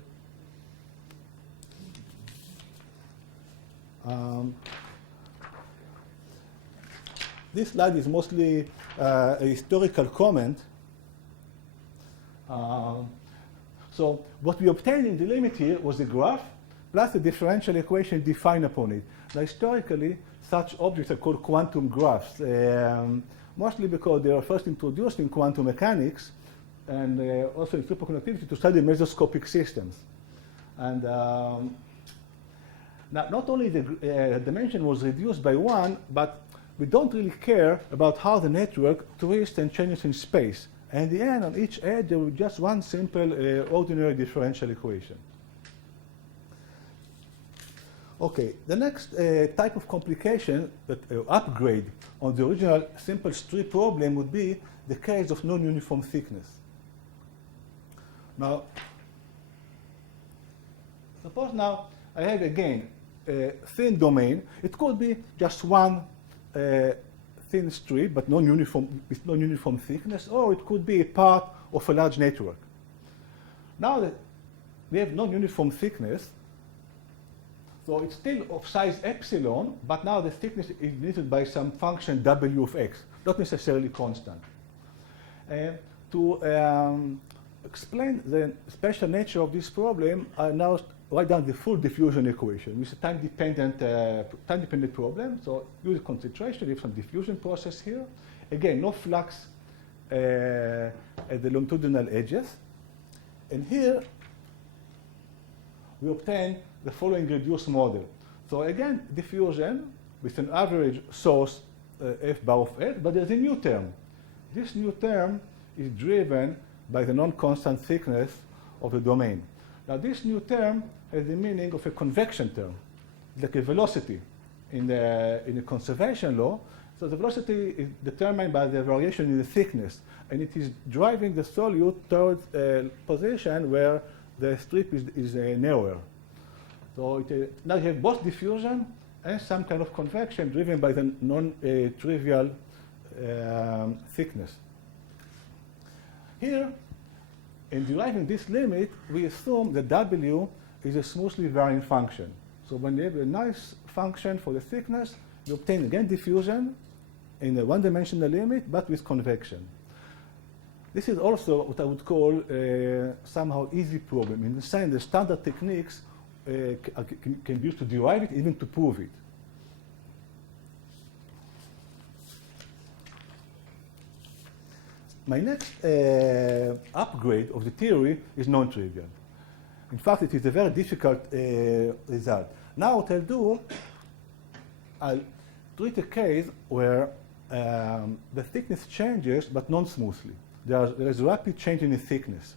This slide is mostly a historical comment. So what we obtained in the limit here was a graph plus a differential equation defined upon it. Now, historically, such objects are called quantum graphs, mostly because they were first introduced in quantum mechanics and also in superconductivity to study mesoscopic systems. And now, not only the dimension was reduced by 1, but we don't really care about how the network twists and changes in space. And in the end, on each edge, there will be just one simple ordinary differential equation. Okay, the next type of complication, that upgrade on the original simple strip problem, would be the case of non-uniform thickness. Now, suppose now I have again a thin domain. It could be just one thin strip, but with non-uniform thickness, or it could be a part of a large network. Now that we have non-uniform thickness, so it's still of size epsilon, but now the thickness is denoted by some function w of x, not necessarily constant. To explain the special nature of this problem, I now write down the full diffusion equation, which is a time-dependent problem. So use concentration, we have some diffusion process here. Again, no flux at the longitudinal edges. And here, we obtain the following reduced model. So again, diffusion with an average source f bar of x, but there's a new term. This new term is driven by the non-constant thickness of the domain. Now, this new term has the meaning of a convection term, like a velocity in the conservation law. So the velocity is determined by the variation in the thickness, and it is driving the solute towards a position where the strip is narrower. So now you have both diffusion and some kind of convection driven by the non-trivial thickness. Here, in deriving this limit, we assume that W is a smoothly varying function. So when you have a nice function for the thickness, you obtain again diffusion in a one-dimensional limit, but with convection. This is also what I would call somehow easy problem, in the sense that standard techniques can be used to derive it, even to prove it. My next upgrade of the theory is non-trivial. In fact, it is a very difficult result. Now what I'll do, I'll treat a case where the thickness changes, but non-smoothly. There is a rapid change in the thickness,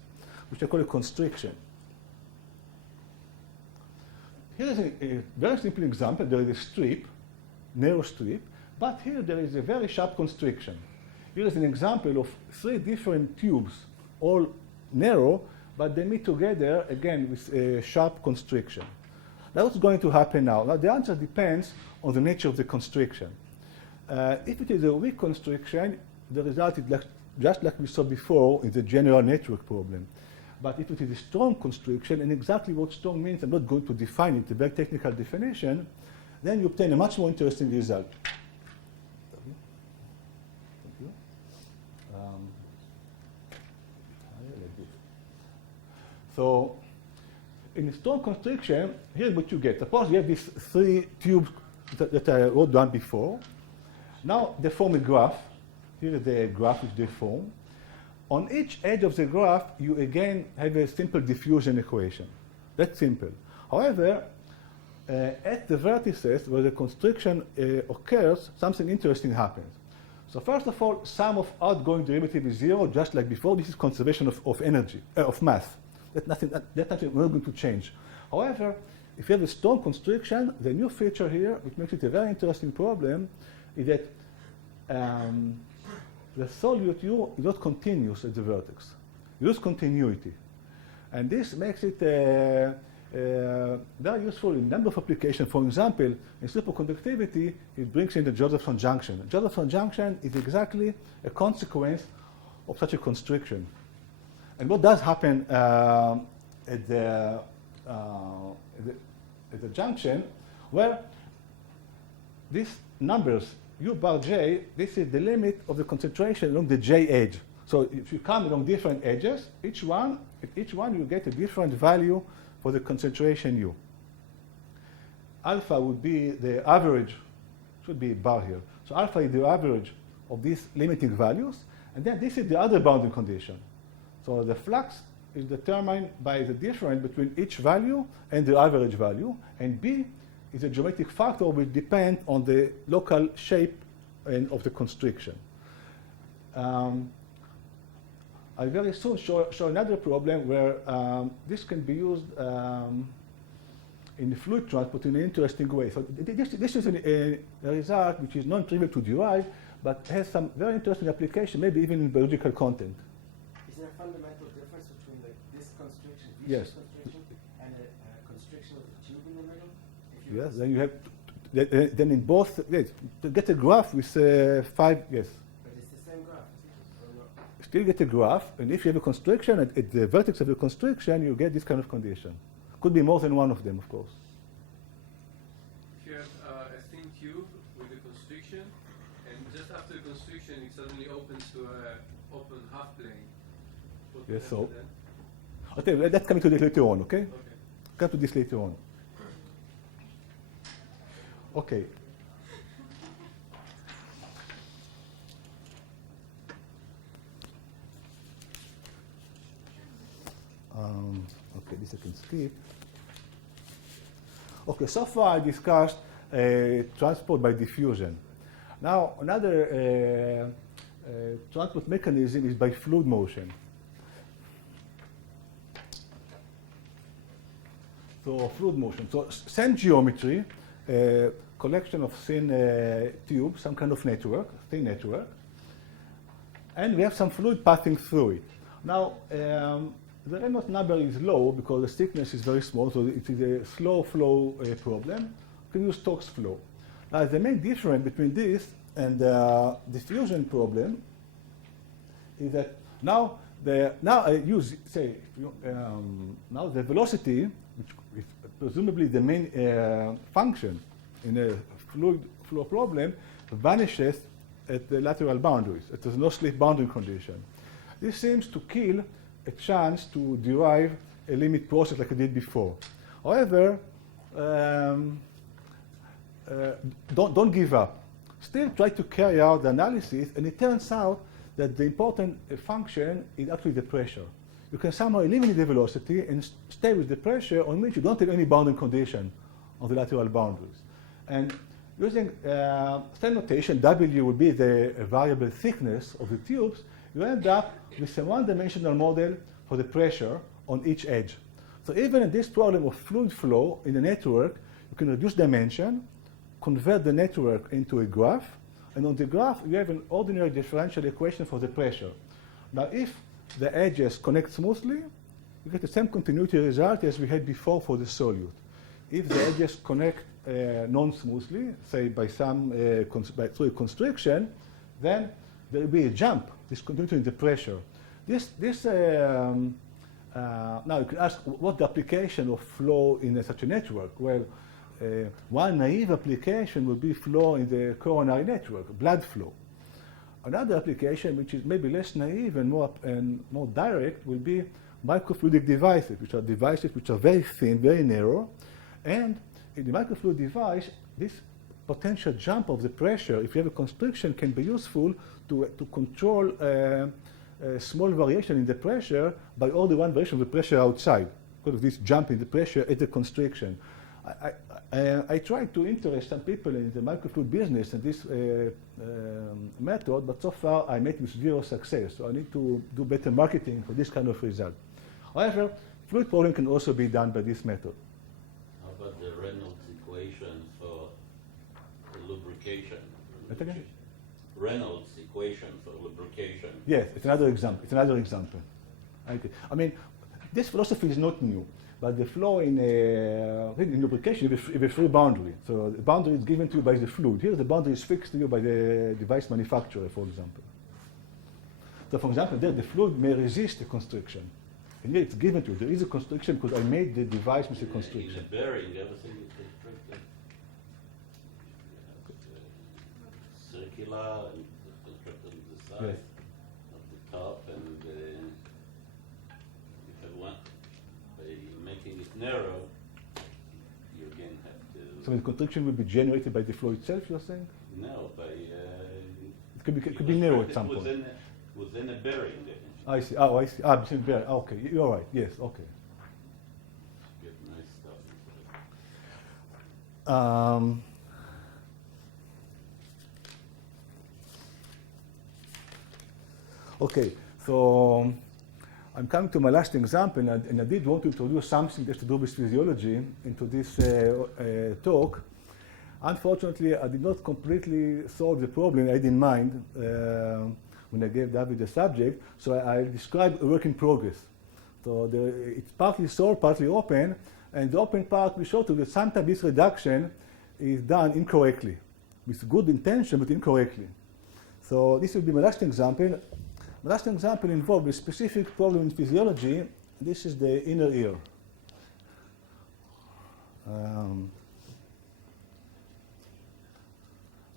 which I call a constriction. Here is a very simple example. There is a strip, narrow strip, but here there is a very sharp constriction. Here is an example of 3 different tubes, all narrow, but they meet together, again, with a sharp constriction. Now, what's going to happen now? Now, the answer depends on the nature of the constriction. If it is a weak constriction, the result is just like we saw before in the general network problem. But if it is a strong constriction, and exactly what strong means, I'm not going to define it, a very technical definition, then you obtain a much more interesting result. So in a strong constriction, here's what you get. Suppose you have these 3 tubes that I wrote down before. Now they form a graph. Here is the graph which they form. On each edge of the graph, you again have a simple diffusion equation. That's simple. However, at the vertices where the constriction occurs, something interesting happens. So first of all, sum of outgoing derivative is 0, just like before. This is conservation of energy, of mass. That's nothing we're going to change. However, if you have a strong constriction, the new feature here, which makes it a very interesting problem, is that the solute U is not continuous at the vertex. You lose continuity. And this makes it very useful in a number of applications. For example, in superconductivity, it brings in the Josephson junction. The Josephson junction is exactly a consequence of such a constriction. And what does happen at the junction? Well, these numbers, u bar j, this is the limit of the concentration along the j edge. So if you come along different edges, at each one you get a different value for the concentration u. Alpha would be the average, should be a bar here. So alpha is the average of these limiting values, and then this is the other bounding condition. So the flux is determined by the difference between each value and the average value, and B is a geometric factor which depends on the local shape and of the constriction. I'll very soon show another problem where this can be used in the fluid transport in an interesting way. So this is a result which is non-trivial to derive, but has some very interesting application, maybe even in biological content. Is there a fundamental difference between this constriction, Yes. constriction, and a constriction with a tube in the middle? Yes, then you have, then in both, yes, to get a graph with 5, yes. But it's the same graph, isn't it? Or not? Still get a graph, and if you have a constriction, at the vertex of the constriction, you get this kind of condition. Could be more than one of them, of course. If you have a thin tube with a constriction, and just after the constriction it suddenly opens to an open half plane. What Yes, happens so. then? Okay, let's come to this later on, okay? Okay. Come to this later on. Okay. Okay, this I can skip. Okay, so far I discussed transport by diffusion. Now, another transport mechanism is by fluid motion. So, fluid motion. So, same geometry, collection of thin tubes, some kind of network, thin network, and we have some fluid passing through it. Now, the Reynolds number is low because the thickness is very small, so it is a slow flow problem. You can use Stokes flow. Now, the main difference between this and the diffusion problem is that now I use, say, now the velocity, which is presumably the main function in a fluid flow problem, vanishes at the lateral boundaries. It is no slip boundary condition. This seems to kill a chance to derive a limit process like I did before. However, don't give up. Still try to carry out the analysis, and it turns out that the important function is actually the pressure. You can somehow eliminate the velocity and stay with the pressure on which you don't have any bounding condition on the lateral boundaries. And using same notation, W will be the variable thickness of the tubes, you end up with a one-dimensional model for the pressure on each edge. So even in this problem of fluid flow in a network, you can reduce dimension, convert the network into a graph, and on the graph you have an ordinary differential equation for the pressure. Now if the edges connect smoothly, you get the same continuity result as we had before for the solute. If the edges connect non-smoothly, say by some through a constriction, then there will be a jump, discontinuity in the pressure. Now you can ask, what the application of flow in such a network? Well, one naive application would be flow in the coronary network, blood flow. Another application, which is maybe less naive and more direct, will be microfluidic devices, which are very thin, very narrow, and in the microfluid device, this potential jump of the pressure, if you have a constriction, can be useful to control a small variation in the pressure by order one variation of the pressure outside, because of this jump in the pressure at the constriction. I tried to interest some people in the microfluid business in this method, but so far I met with zero success. So I need to do better marketing for this kind of result. However, fluid problem can also be done by this method. How about the Reynolds equation for lubrication? Reynolds equation for lubrication. Yes, it's another example. I mean, this philosophy is not new, but the flow in lubrication is a free boundary. So the boundary is given to you by the fluid. Here, the boundary is fixed to you by the device manufacturer, for example. So, for example, there the fluid may resist a constriction. And here it's given to you. There is a constriction because I made the device with a constriction. In a bearing, everything is restricted. circular and constructed on the side Yes. of the top, and if I want, by making it narrow, you again have to. So the contraction will be generated by the flow itself, you're saying? No, by. It could be narrow at some point. Within a bearing. I see. Oh, I see. Ah, between bearing. Okay, you're right. Yes. Okay. Get nice stuff. Okay, so I'm coming to my last example, and I did want to introduce something that has to do with physiology into this talk. Unfortunately, I did not completely solve the problem I had in mind when I gave David the subject, so I described a work in progress. So it's partly solved, partly open, and the open part we showed you that sometimes this reduction is done incorrectly, with good intention, but incorrectly. So this will be my last example. My last example involved a specific problem in physiology. This is the inner ear.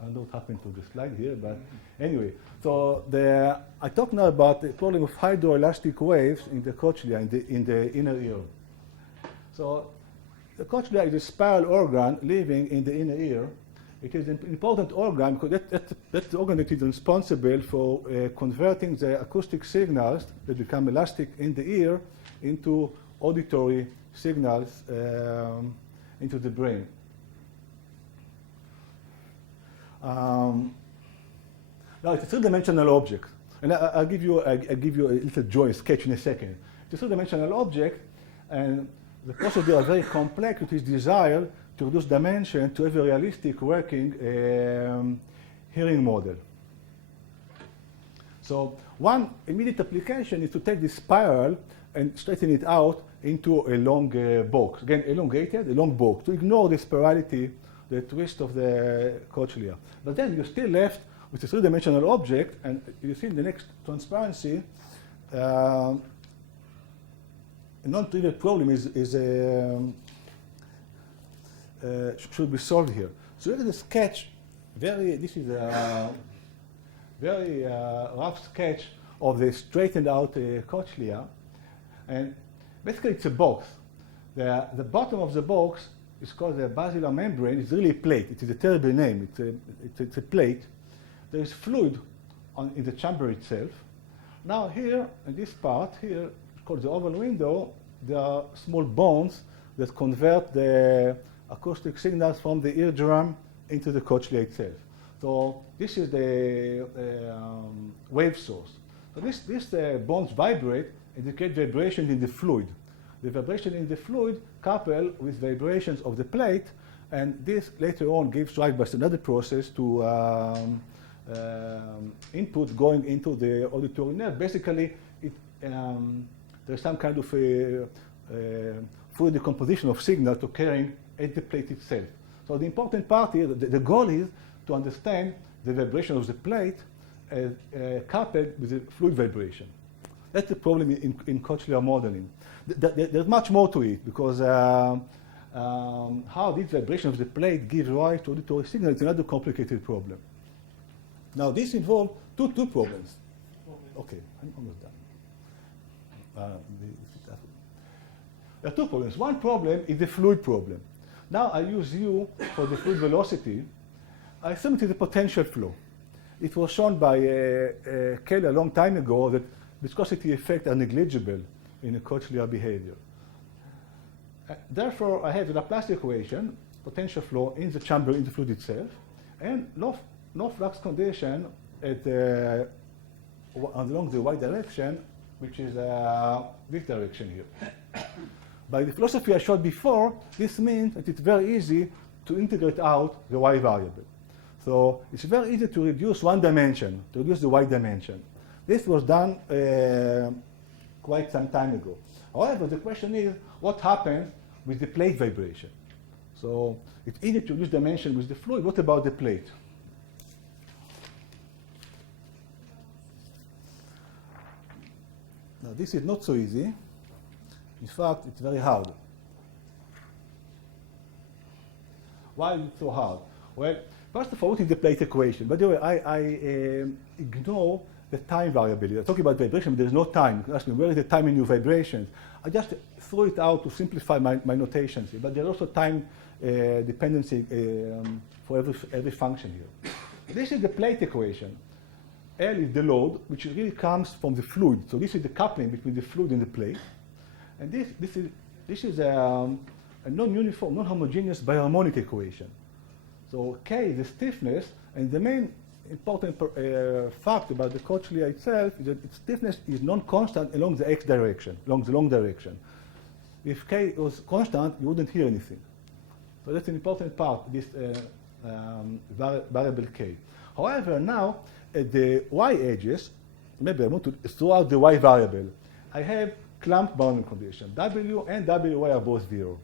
I don't know what happened to the slide here, but anyway. So I talk now about the problem of hydroelastic waves in the cochlea, in the inner ear. So the cochlea is a spiral organ living in the inner ear. It is an important organ because that's the organ that is responsible for converting the acoustic signals that become elastic in the ear into auditory signals into the brain. Now it's a three-dimensional object, and I'll give you a little drawing sketch in a second. It's a three-dimensional object, and the procedures are very complex. It is desired to reduce dimension to have a realistic working hearing model. So one immediate application is to take this spiral and straighten it out into a long box. Again, elongated, a long box, to ignore the spirality, the twist of the cochlea. But then you're still left with a three-dimensional object, and you see in the next transparency, a non-trivial problem should be solved here. So look at the sketch. This is a very rough sketch of the straightened out cochlea, and basically it's a box. The bottom of the box is called the basilar membrane. It's really a plate. It is a terrible name. It's a plate. There is fluid in the chamber itself. Now here, in this part here, called the oval window, there are small bones that convert the acoustic signals from the eardrum into the cochlea itself. So this is the wave source. So these bones vibrate, indicate vibration in the fluid. The vibration in the fluid coupled with vibrations of the plate, and this later on gives rise by another process to input going into the auditory nerve. Basically, there's some kind of fluid decomposition of signal to carrying at the plate itself. So the important part here, the goal is to understand the vibration of the plate coupled with the fluid vibration. That's the problem in cochlear modeling. There's much more to it, because how this vibration of the plate gives rise to auditory signal is another complicated problem. Now this involves two problems. Okay, I'm almost done. There are two problems. One problem is the fluid problem. Now I use U for the fluid velocity. I assume it is a potential flow. It was shown by Kelly a long time ago that viscosity effects are negligible in a cochlear behavior. Therefore, I have the Laplace equation, potential flow in the chamber, in the fluid itself, and no flux condition along the y direction, which is this direction here. By the philosophy I showed before, this means that it's very easy to integrate out the y variable. So it's very easy to reduce one dimension, to reduce the y dimension. This was done quite some time ago. However, the question is, what happens with the plate vibration? So it's easy to reduce dimension with the fluid. What about the plate? Now, this is not so easy. In fact, it's very hard. Why is it so hard? Well, First of all, what is the plate equation? By the way, I ignore the time variability. I'm talking about vibration, but there's no time. You can ask me, where is the time in your vibrations? I just threw it out to simplify my notations here. But there's also time dependency for every function here. This is the plate equation. L is the load, which really comes from the fluid. So this is the coupling between the fluid and the plate. And this is a non-uniform, non-homogeneous biharmonic equation. So K is the stiffness, and the main important fact about the cochlea itself is that its stiffness is non-constant along the x direction, along the long direction. If K was constant, you wouldn't hear anything. So that's an important part, this variable K. However, now at the y edges, maybe I want to throw out the y variable. I have clamped boundary condition. W and WY are both 0.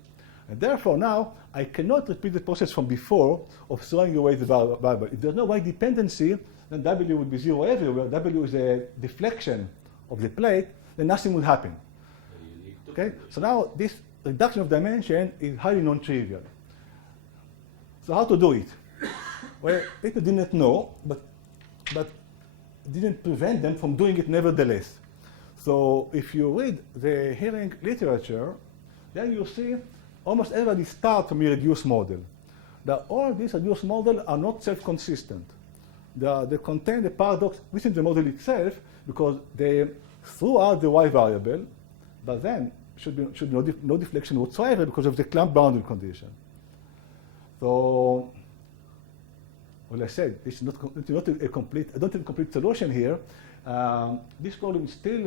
And therefore now I cannot repeat the process from before of throwing away the variable. If there's no y dependency, then W would be 0 everywhere. W is a deflection of the plate, then nothing would happen. Okay? So now this reduction of dimension is highly non-trivial. So how to do it? Well, people didn't know, but didn't prevent them from doing it nevertheless. So if you read the hearing literature, then you see almost everybody starts from a reduced model. All these reduced models are not self-consistent. They contain the paradox within the model itself because they threw out the y variable, but then should be no deflection whatsoever because of the clamped boundary condition. So, well, I said it's not a complete. I don't have a complete solution here. This problem is still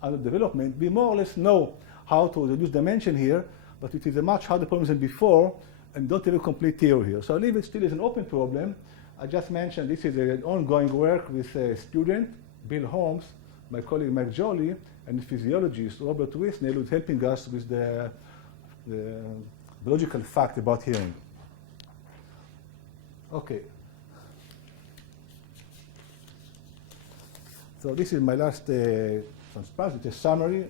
under development. We more or less know how to reduce dimension here, but it is a much harder problem than before, and don't have a complete theory here. So I leave it still as an open problem. I just mentioned this is an ongoing work with a student, Bill Holmes, my colleague Mike Jolie, and the physiologist Robert Wisnell, who's helping us with the biological fact about hearing. Okay. So this is my last transparency, it's a summary of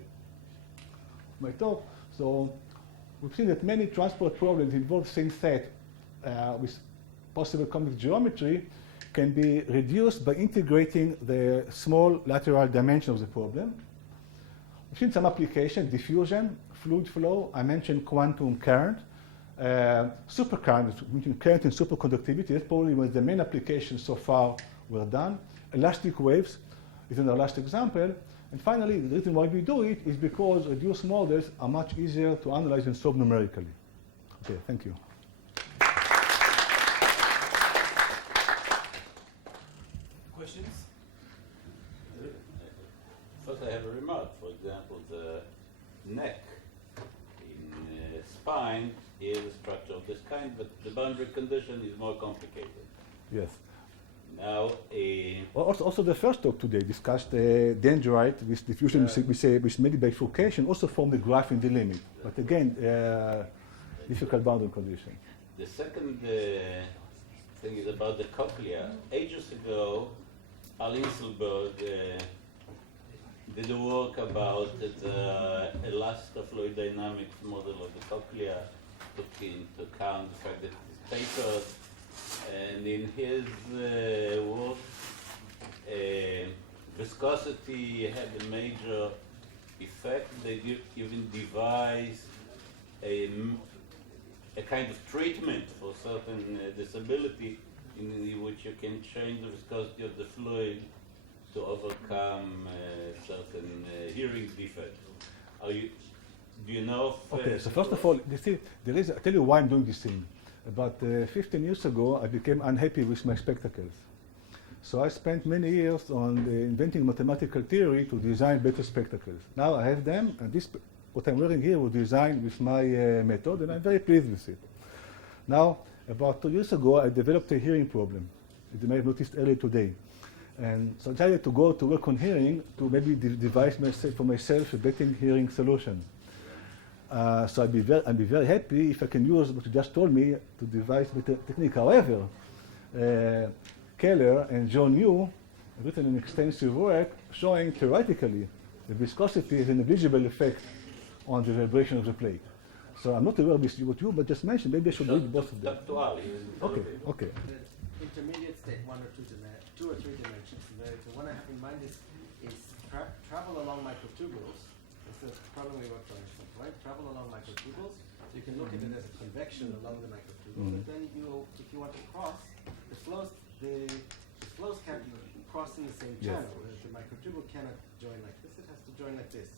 my talk. So we've seen that many transport problems involve same set with possible complex geometry can be reduced by integrating the small lateral dimension of the problem. We've seen some application, diffusion, fluid flow. I mentioned quantum current. Supercurrent, between current and superconductivity, that's probably where the main applications so far were done. Elastic waves is another last example. And finally, the reason why we do it is because reduced models are much easier to analyze and solve numerically. Okay, thank you. Questions? First, I have a remark. For example, the neck in spine is a structure of this kind, but the boundary condition is more complicated. Yes. Now, also the first talk today discussed dendrite with diffusion with many bifurcation, also from the graph in the limit. But again, difficult boundary condition. The second thing is about the cochlea. Ages ago, Al Inselberg did a work about the elastofluid dynamics model of the cochlea, took into account the fact that his papers, and in his work, viscosity had a major effect. They even devised a kind of treatment for certain disability in which you can change the viscosity of the fluid to overcome certain hearing defects. Do you know if... Okay, so first of all, I'll tell you why I'm doing this thing. About 15 years ago, I became unhappy with my spectacles. So I spent many years on inventing mathematical theory to design better spectacles. Now I have them, and what I'm wearing here was designed with my method, and I'm very pleased with it. Now, about 2 years ago, I developed a hearing problem, as you may have noticed earlier today. And so I decided to go to work on hearing to maybe devise for myself a better hearing solution. So I'd be very happy if I can use what you just told me to devise better technique. However, Keller and John Yu have written an extensive work showing theoretically the viscosity has a negligible effect on the vibration of the plate. So I'm not aware of this, what you but just mentioned. Maybe I should read both of them. Dr. Ali. Okay, okay. The intermediate state, two or three dimensions. The one I have in mind is travel along microtubules. That's the problem we worked on at some point. Travel along microtubules. So you can look at it as a convection along the microtubule. But then if you want to cross, the flows can't cross in the same channel. The microtubule cannot join like this. It has to join like this.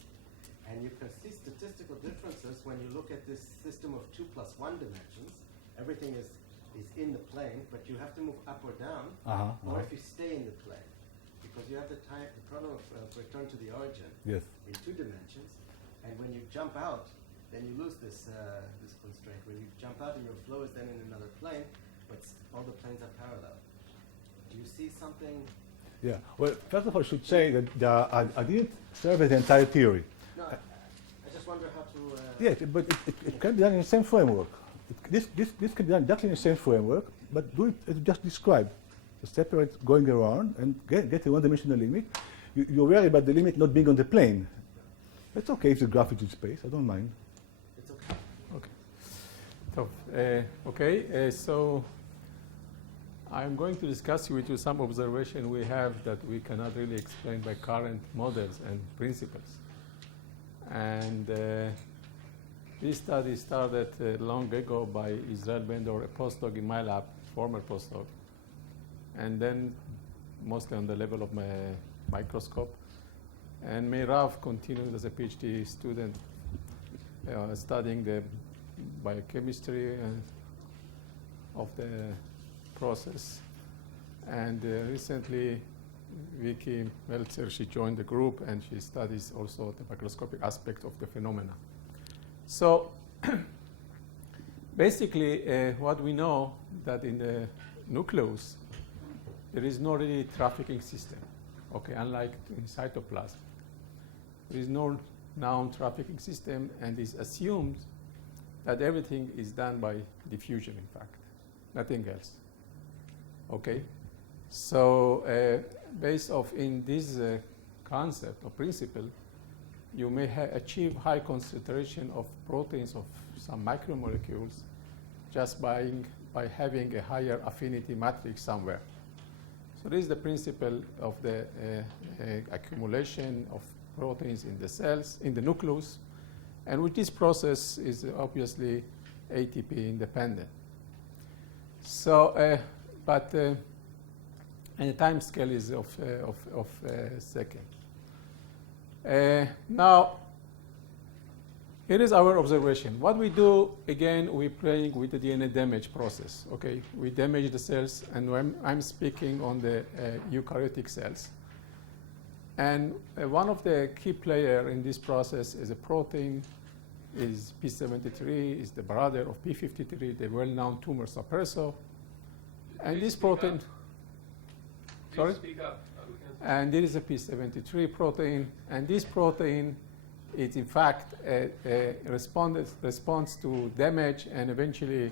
And you can see statistical differences when you look at this system of 2 + 1 dimensions. Everything is in the plane, but you have to move up or down, or if you stay in the plane. Because you have the problem of return to the origin in 2 dimensions. And when you jump out, then you lose this constraint. When you jump out and your flow is then in another plane, but all the planes are parallel. Do you see something? Yeah. Well, first of all, I should say that I didn't survey the entire theory. No, I just wonder how to... Yeah, but it can be done in the same framework. This can be done exactly in the same framework, but do it as just described. So separate going around and get a one-dimensional limit. You're worried about the limit not being on the plane. It's okay if the graph is in space. I don't mind. It's okay. Okay. So I'm going to discuss with you some observation we have that we cannot really explain by current models and principles. And this study started long ago by Israel Bendor, a postdoc in my lab, former postdoc, and then mostly on the level of my microscope. And Meirav continued as a PhD student studying the biochemistry of the process. And recently, Vicky Meltzer, she joined the group and she studies also the microscopic aspect of the phenomena. So basically, what we know that in the nucleus, there is no really trafficking system, okay, unlike in cytoplasm. There is no known trafficking system, and it's assumed that everything is done by diffusion, in fact, nothing else. Okay? So based off in this concept or principle, you may achieve high concentration of proteins of some micromolecules just by having a higher affinity matrix somewhere. So this is the principle of the accumulation of proteins in the cells, in the nucleus, and with this process is obviously ATP independent. So, and the time scale is of second. Now, here is our observation. What we do, again, we're playing with the DNA damage process. Okay, we damage the cells, and I'm speaking on the eukaryotic cells. And one of the key players in this process is a protein, is P73, is the brother of P53, the well-known tumor suppressor. And this protein, sorry? Speak up. And this is a P73 protein, and this protein is in fact a response to damage and eventually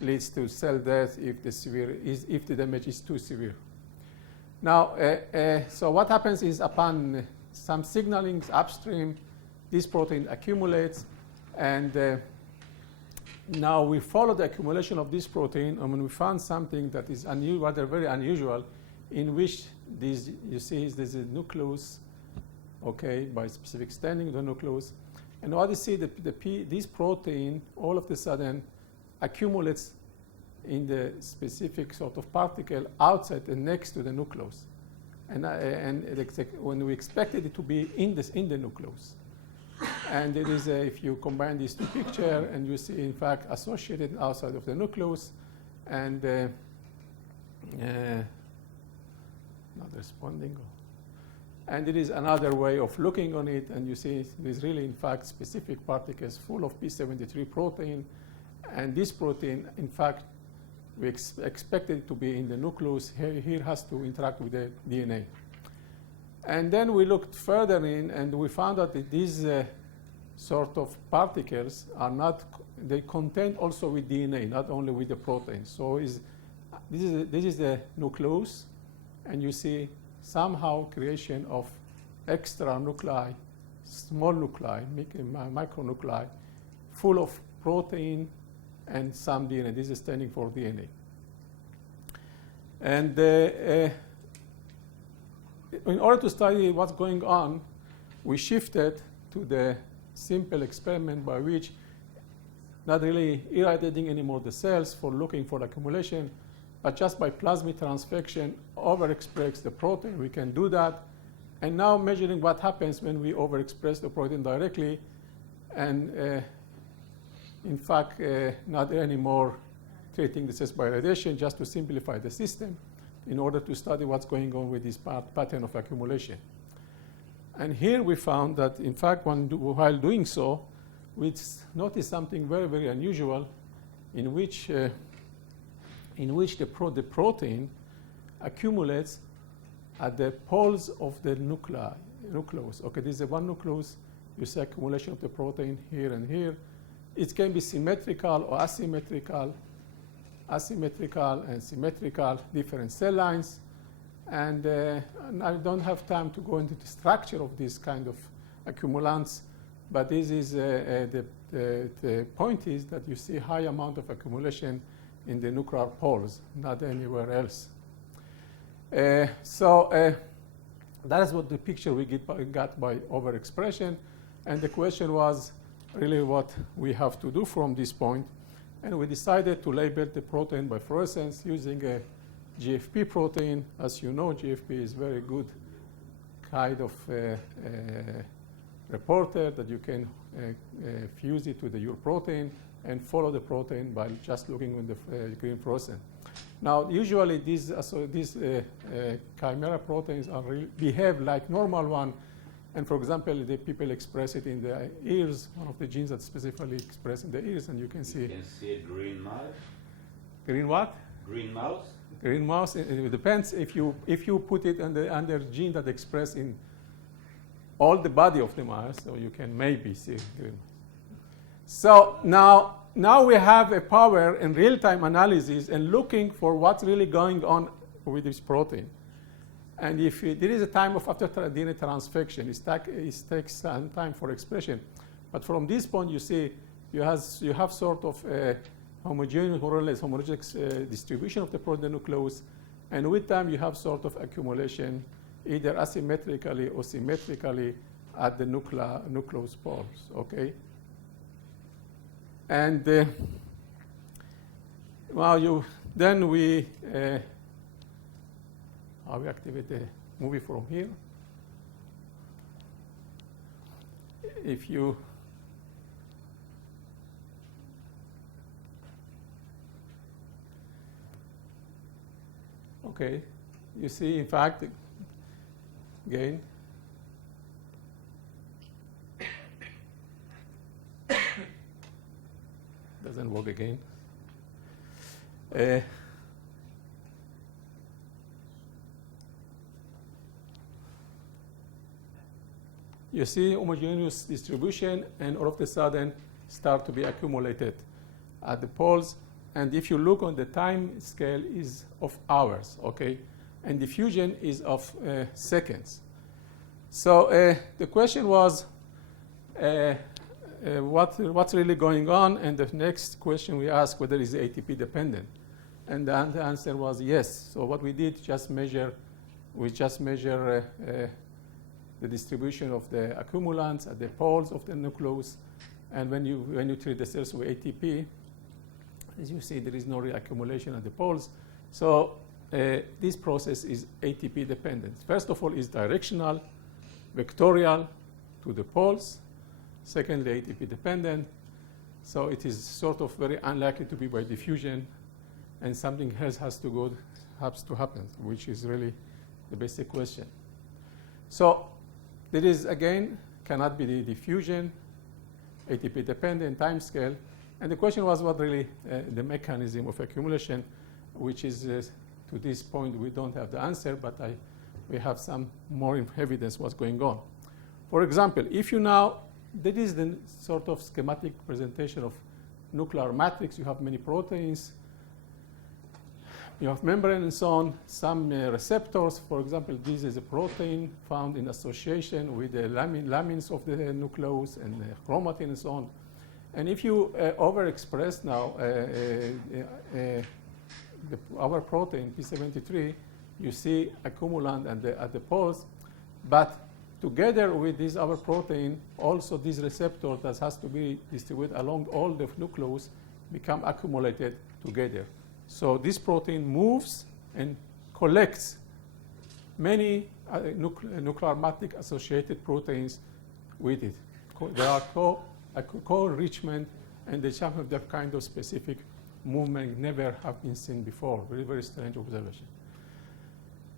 leads to cell death if the damage is too severe. Now, so what happens is upon some signaling upstream, this protein accumulates, and now we follow the accumulation of this protein, and when we found something that is rather very unusual, in which you see there's a nucleus, okay, by specific standing of the nucleus, and what you see, this protein all of a sudden accumulates in the specific sort of particle outside and next to the nucleus, and when we expected it to be in the nucleus, and it is if you combine these two pictures, and you see in fact associated outside of the nucleus, and not responding, and it is another way of looking on it, and you see there's really in fact specific particles full of P73 protein, and this protein in fact we expected it to be in the nucleus. Here has to interact with the DNA. And then we looked further in, and we found out that these sort of particles are not, they contain also with DNA, not only with the protein. So this is the nucleus, and you see somehow creation of extra nuclei, small nuclei, micronuclei, full of protein and some DNA. This is standing for DNA. And in order to study what's going on, we shifted to the simple experiment by which not really irradiating anymore the cells for looking for accumulation, but just by plasmid transfection overexpress the protein. We can do that. And now measuring what happens when we overexpress the protein directly, and in fact, not anymore treating the cells by radiation, just to simplify the system in order to study what's going on with this pattern of accumulation. And here we found that, in fact, while doing so, we noticed something very, very unusual, in which the protein accumulates at the poles of the nucleus. Okay, this is one nucleus. You see accumulation of the protein here and here. It can be symmetrical or asymmetrical and symmetrical, different cell lines. And I don't have time to go into the structure of this kind of accumulants, but this is the point is that you see high amount of accumulation in the nuclear poles, not anywhere else. So that is what the picture we got by overexpression. And the question was really what we have to do from this point. And we decided to label the protein by fluorescence using a GFP protein. As you know, GFP is very good kind of reporter that you can fuse it to your protein and follow the protein by just looking at the green fluorescent. Now, usually these chimera proteins behave like normal one. And for example, the people express it in the ears, one of the genes that's specifically expressed in the ears, and you can see. You can see a green mouse. Green what? Green mouse. Green mouse. It depends if you put it under gene that express in all the body of the mouse, so you can maybe see green. So now we have a power in real-time analysis and looking for what's really going on with this protein. And if there is a time of after DNA transfection, it takes some time for expression. But from this point, you see you have sort of a homogeneous distribution of the protein nucleus. And with time, you have sort of accumulation, either asymmetrically or symmetrically at the nucleus poles, okay? And then we activate the movie from here. If you okay, you see, in fact, again, doesn't work again. You see homogeneous distribution, and all of a sudden start to be accumulated at the poles. And if you look on the time scale is of hours, okay? And diffusion is of seconds. So the question was, what's really going on? And the next question we asked whether it's ATP dependent. And the answer was yes. So what we did, we just measure the distribution of the accumulants at the poles of the nucleus. And when you treat the cells with ATP, as you see, there is no real accumulation at the poles. So this process is ATP dependent. First of all, it's directional, vectorial to the poles. Secondly, ATP dependent. So it is sort of very unlikely to be by diffusion, and something else has to happen, which is really the basic question. So there is, again, cannot be the diffusion, ATP dependent, time scale. And the question was what really the mechanism of accumulation, which is, to this point, we don't have the answer, but we have some more evidence what's going on. For example, if you now, that is the sort of schematic presentation of nuclear matrix. You have many proteins. You have membrane and so on. Some receptors, for example, this is a protein found in association with the lamins of the nucleus and the chromatin and so on. And if you overexpress now our protein, P73, you see accumulant at the poles. But together with this other protein, also this receptor that has to be distributed along all the nucleus become accumulated together. So this protein moves and collects many nuclear matrix associated proteins with it. There are co-enrichment, and the some of that kind of specific movement never have been seen before. Very, very strange observation.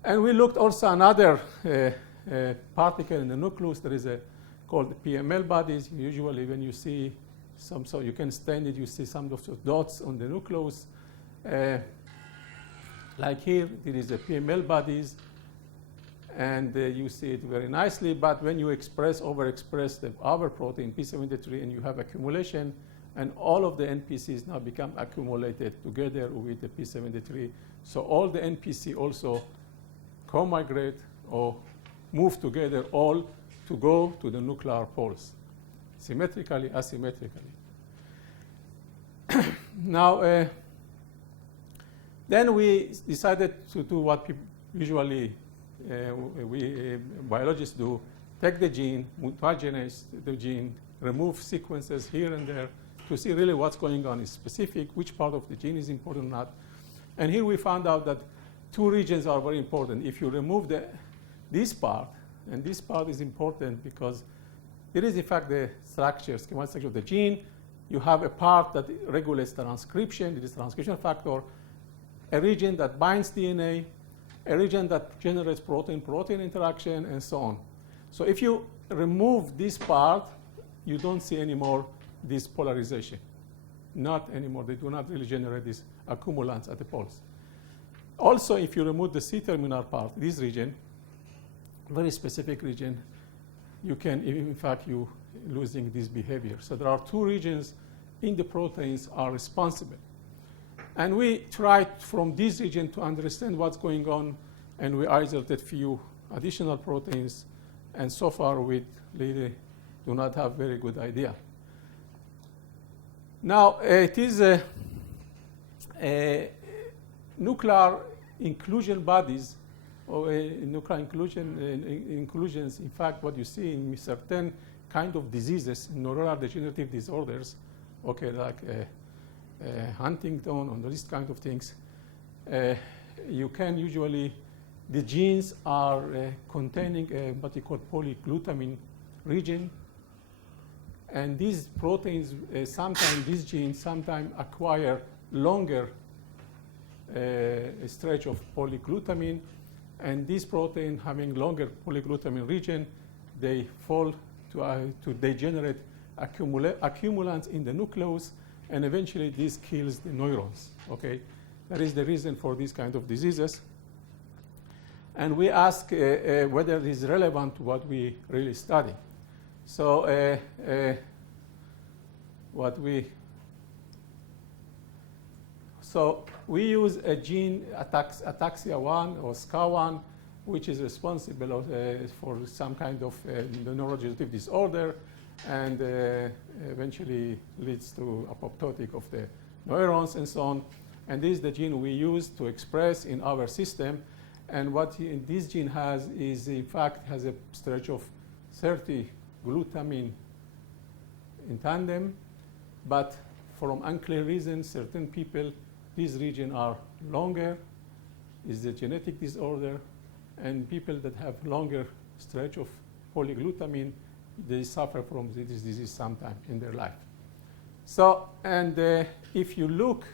And we looked also another particle in the nucleus. There is called PML bodies. Usually when you see some, so you can stand it, you see some of the dots on the nucleus. Like here, there is a PML bodies, and you see it very nicely. But when you overexpress the other protein, P73, and you have accumulation, and all of the NPCs now become accumulated together with the P73. So all the NPC also co-migrate or move together all to go to the nuclear poles, symmetrically, asymmetrically. Now, then we decided to do what usually we biologists do: take the gene, mutagenate the gene, remove sequences here and there to see really what's going on is specific, which part of the gene is important or not. And here we found out that two regions are very important. If you remove this part, and this part is important because there is in fact the structure, schematic structure of the gene. You have a part that regulates transcription, it is transcription factor, a region that binds DNA, a region that generates protein-protein interaction, and so on. So if you remove this part, you don't see anymore this polarization. Not anymore. They do not really generate these accumulants at the poles. Also, if you remove the C-terminal part, this region, very specific region, you can, in fact, you losing this behavior. So there are two regions in the proteins are responsible. And we tried from this region to understand what's going on, and we isolated few additional proteins, and so far we really do not have very good idea. Now, it is a nuclear inclusion bodies, or nuclear inclusions. In fact, what you see in certain kind of diseases, neuronal degenerative disorders, okay, like Huntington and these kind of things, you can usually, the genes are containing what you call polyglutamine region. And these proteins, sometimes these genes sometimes acquire longer stretch of polyglutamine. And this protein having longer polyglutamine region, they fall to they generate accumulants in the nucleus, and eventually this kills the neurons. Okay, that is the reason for these kind of diseases. And we ask whether it is relevant to what we really study. So we use a gene ataxia1 or SCA1, which is responsible for some kind of neurodegenerative disorder, and eventually leads to apoptotic of the neurons and so on. And this is the gene we use to express in our system. And what this gene has is, in fact, has a stretch of 30 glutamine in tandem, but from unclear reasons, certain people, these regions are longer, is a genetic disorder, and people that have longer stretch of polyglutamine, they suffer from this disease sometime in their life. So, and if you look,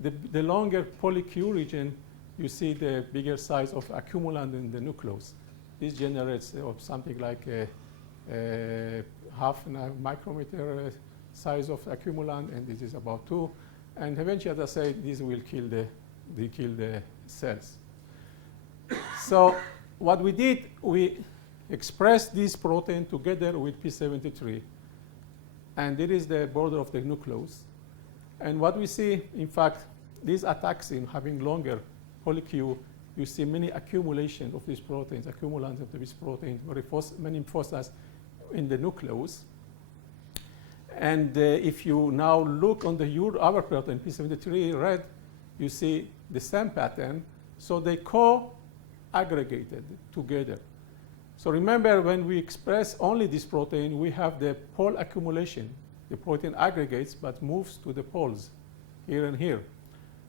the longer polyQ region, you see the bigger size of accumulant in the nucleus. This generates something like a half micrometer size of accumulant, and this is about 2. And eventually, as I say, this will kill the cells. So what we did, we expressed this protein together with P73. And it is the border of the nucleus. And what we see, in fact, this ataxin having longer polyQ, you see many accumulation of these proteins, accumulants of these proteins, many phosphors in the nucleus. And if you now look on the other protein, P73 red, you see the same pattern. So they co-aggregated together. So remember, when we express only this protein, we have the pole accumulation. The protein aggregates but moves to the poles here and here.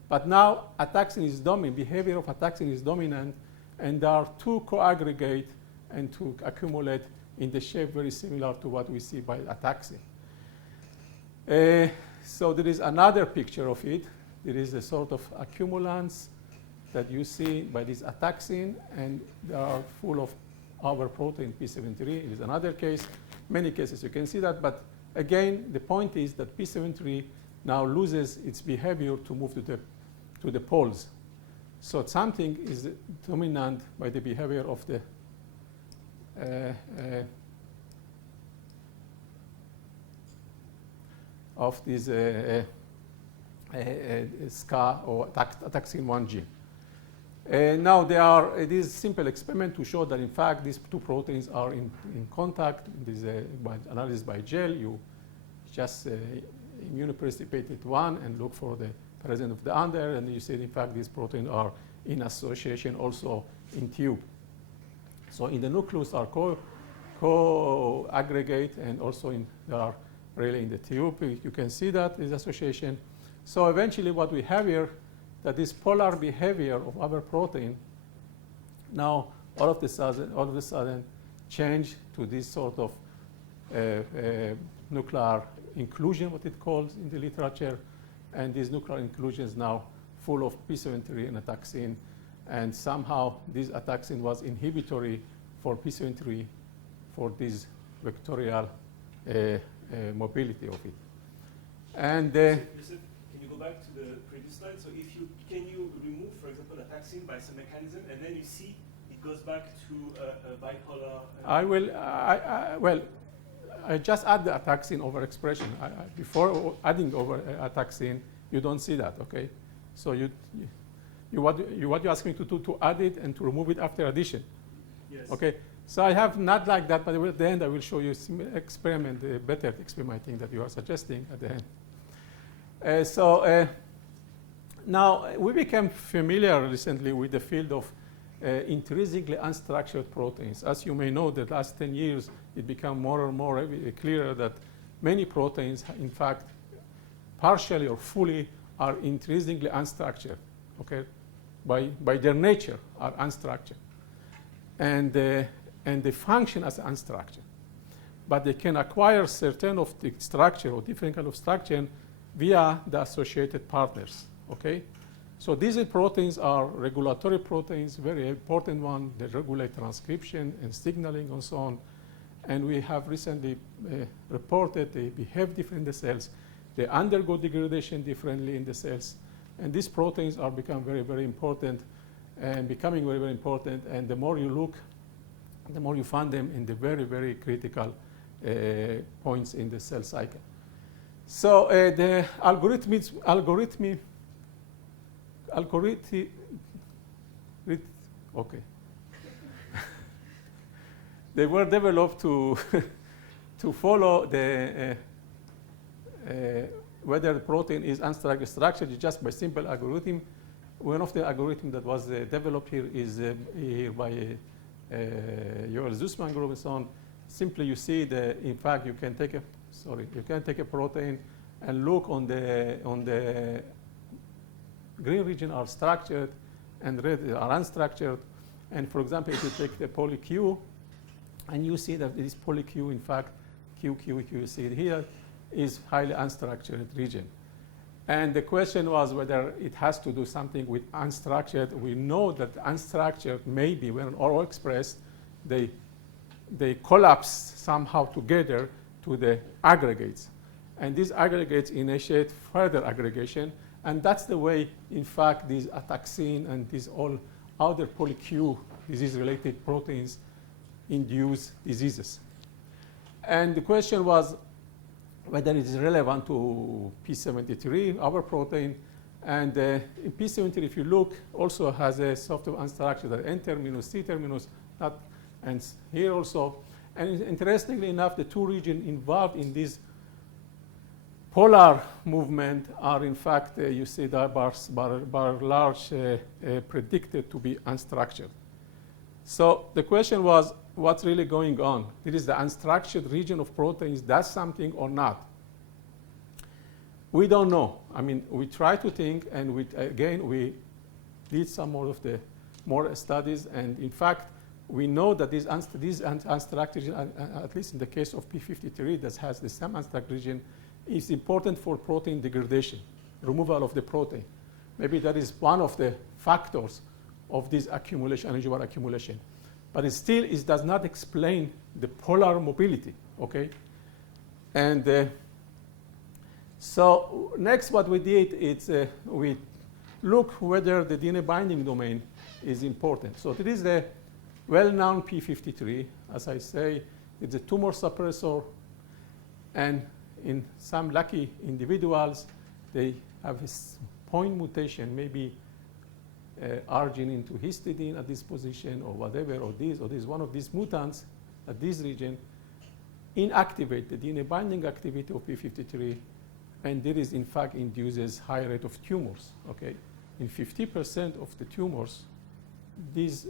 But now ataxin is dominant, behavior of ataxin is dominant, and there are two co-aggregate and to accumulate in the shape very similar to what we see by ataxin. So there is another picture of it. There is a sort of accumulants that you see by this ataxin, and they are full of our protein P73. It is another case. Many cases you can see that, but again, the point is that P73 now loses its behavior to move to the poles. So something is dominant by the behavior of the this SCA or ataxin 1 gene. Now it is a simple experiment to show that in fact these two proteins are in contact. This is by analysis by gel. You just immunoprecipitate one and look for the presence of the other, and you see in fact these proteins are in association also in tube. So in the nucleus are co-aggregate, and also they are really in the tube. You can see that is association. So eventually what we have here, that this polar behavior of our protein now all of a sudden change to this sort of nuclear inclusion, what it calls in the literature, and these nuclear inclusions now full of P73 and ataxin, and somehow this ataxin was inhibitory for P73 for this vectorial mobility of it. And Listen, can you go back to the previous slide? So can you remove, for example, ataxin by some mechanism, and then you see it goes back to a bipolar? Well, I just add the ataxin overexpression. Before adding over ataxin, you don't see that, okay? So what you ask me to do to add it and to remove it after addition. Yes. Okay. So I have not like that, but at the end I will show you some experiment, better experimenting that you are suggesting at the end. Now we became familiar recently with the field of intrinsically unstructured proteins. As you may know, the last 10 years it became more and more clear that many proteins, in fact, partially or fully are intrinsically unstructured, okay? By their nature are unstructured. And they function as unstructured. But they can acquire certain of the structure or different kind of structure via the associated partners, okay? So these proteins are regulatory proteins, very important one. They regulate transcription and signaling and so on. And we have recently reported they behave differently in the cells. They undergo degradation differently in the cells. And these proteins are become very, very important and becoming very, very important. And the more you look, the more you find them in the very, very critical points in the cell cycle. So the okay. They were developed to follow the whether the protein is unstructured, structured just by simple algorithm. One of the algorithms that was developed here is here by Joel Zussman group and so on. Simply, you see in fact, you can take a protein and look on the green region are structured and red are unstructured. And for example, if you take the poly Q, and you see that this poly Q, in fact, Q, you see it here, is highly unstructured region. And the question was whether it has to do something with unstructured. We know that unstructured maybe when all expressed, they collapse somehow together to the aggregates. And these aggregates initiate further aggregation. And that's the way, in fact, these ataxin and these all other poly-Q disease-related proteins induce diseases. And the question was whether it is relevant to P73, our protein. And in P73, if you look, also has a sort of unstructured N-terminus, C-terminus, and here also. And interestingly enough, the two regions involved in this polar movement are in fact, you see the bars large predicted to be unstructured. So the question was, what's really going on? It is the unstructured region of proteins does something or not? We don't know. I mean, we try to think, and we did some more studies, and in fact, we know that these unstructured, at least in the case of p53 that has the same unstructured region, is important for protein degradation, removal of the protein. Maybe that is one of the factors of this accumulation, unusual accumulation. But it does not explain the polar mobility, okay? And so next what we did is we look whether the DNA binding domain is important. So it is the well-known p53. As I say, it's a tumor suppressor, and in some lucky individuals, they have a point mutation, maybe arginine to histidine at this position, or whatever, or this. One of these mutants at this region inactivate the DNA binding activity of p53, and there is, in fact, induces high rate of tumors. Okay, in 50% of the tumors, this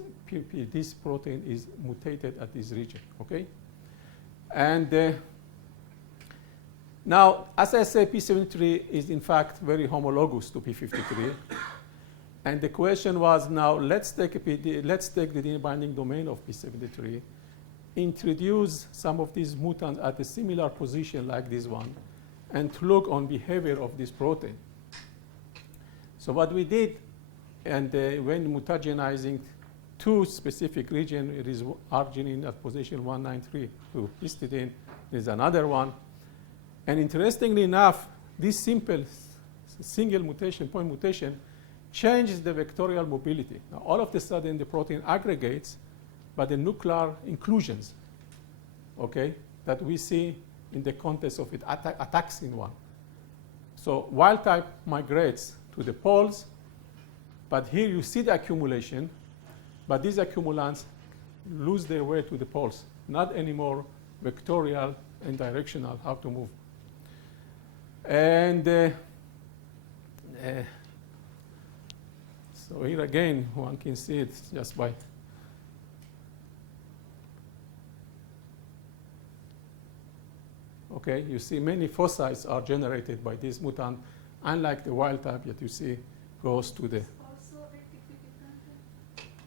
protein is mutated at this region. Okay, and now, as I say, p73 is in fact very homologous to p53. And the question was, now let's take the DNA binding domain of p73, introduce some of these mutants at a similar position like this one, and to look on behavior of this protein. So what we did, and when mutagenizing two specific regions, it is arginine at position 193 to histidine, there's another one. And interestingly enough, this simple single mutation, point mutation, changes the vectorial mobility. Now, all of a sudden, the protein aggregates, but the nuclear inclusions, okay, that we see in the context of it ataxin 1. So wild type migrates to the poles, but here you see the accumulation, but these accumulants lose their way to the poles, not anymore vectorial and directional, how to move. And so here again, one can see it just by okay, you see many foci are generated by this mutant, unlike the wild type that you see goes to the.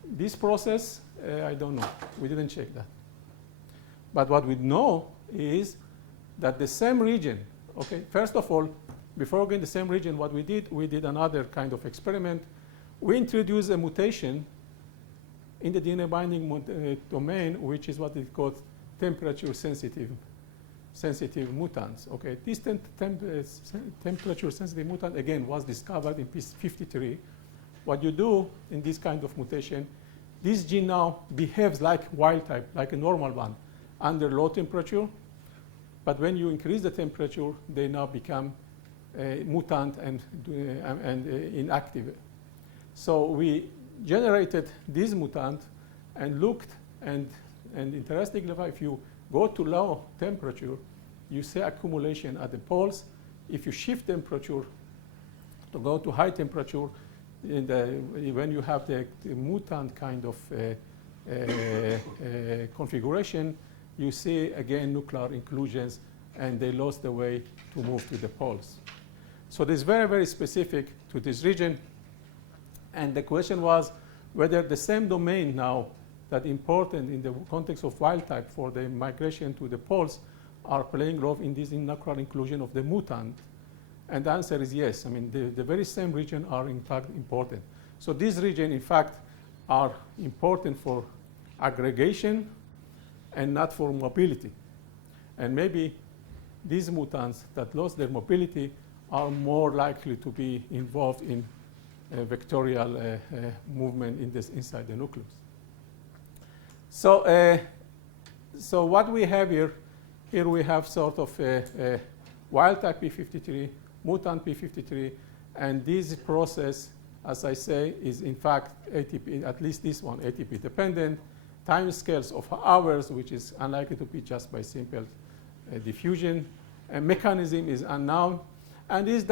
This process, I don't know. We didn't check that. But what we know is that the same region, okay, first of all, before going to the same region, what we did another kind of experiment. We introduced a mutation in the DNA binding domain, which is what is called temperature sensitive mutants. Okay, this temperature sensitive mutant again was discovered in p53. What you do in this kind of mutation, this gene now behaves like wild type, like a normal one, under low temperature. But when you increase the temperature, they now become mutant and inactive. So we generated this mutant and looked, and interestingly, if you go to low temperature, you see accumulation at the poles. If you shift temperature to go to high temperature, when you have the mutant kind of configuration, you see again nuclear inclusions, and they lost the way to move to the poles. So this is very, very specific to this region. And the question was whether the same domain now that important in the context of wild type for the migration to the poles are playing role in this nuclear inclusion of the mutant. And the answer is yes. I mean, the very same region are in fact important. So these regions, in fact, are important for aggregation and not for mobility. And maybe these mutants that lost their mobility are more likely to be involved in vectorial movement inside the nucleus. So, so what we have here we have sort of a wild type p53, mutant p53, and this process, as I say, is in fact ATP, at least this one, ATP dependent, time scales of hours, which is unlikely to be just by simple diffusion, and mechanism is unknown. And this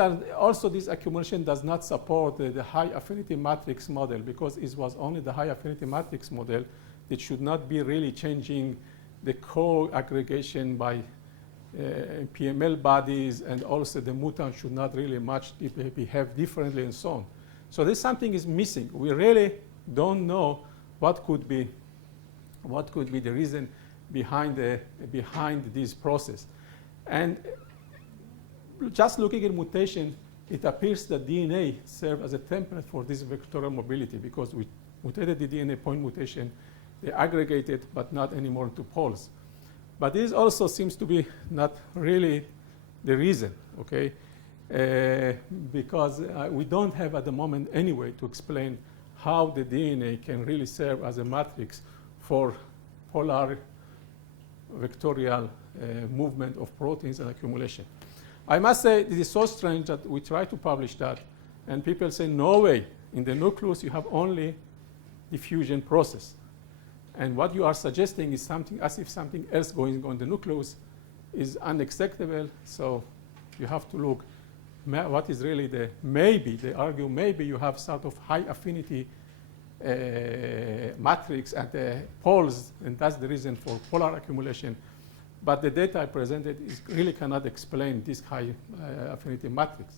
accumulation does not support the high affinity matrix model, because it was only the high affinity matrix model that should not be really changing the co-aggregation by PML bodies, and also the mutant should not really much behave differently and so on. So this something is missing. We really don't know what could be the reason behind this process. And just looking at mutation, it appears that DNA serves as a template for this vectorial mobility, because we mutated the DNA point mutation, they aggregated, but not anymore into poles. But this also seems to be not really the reason, okay? Because we don't have at the moment any way to explain how the DNA can really serve as a matrix for polar vectorial movement of proteins and accumulation. I must say, it is so strange that we try to publish that, and people say, no way, in the nucleus you have only diffusion process. And what you are suggesting is something as if something else going on in the nucleus is unacceptable. So you have to look what is really they argue maybe you have sort of high affinity matrix at the poles, and that's the reason for polar accumulation. But the data I presented really cannot explain this high affinity matrix.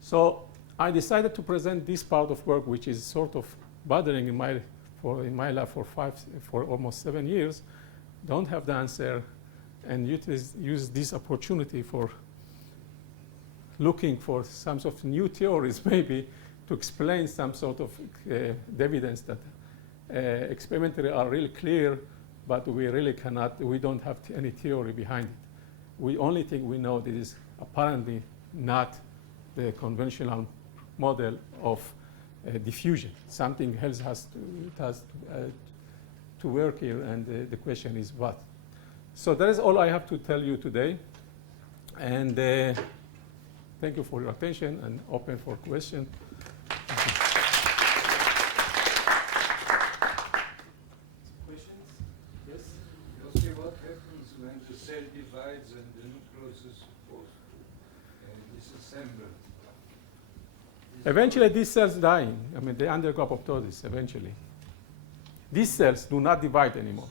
So I decided to present this part of work, which is sort of bothering in my lab for almost 7 years, don't have the answer, and use this opportunity for looking for some sort of new theories maybe to explain some sort of evidence that experimentally are really clear, but we really cannot, we don't have any theory behind it. The only thing we know that is apparently not the conventional model of diffusion. Something else has to work here, and the question is what. So that is all I have to tell you today. And thank you for your attention, and open for questions. Questions? Yes? You'll see what happens when the cell divides and the nucleus is supposed to disassemble. Eventually, these cells die. I mean, they undergo apoptosis eventually. These cells do not divide anymore.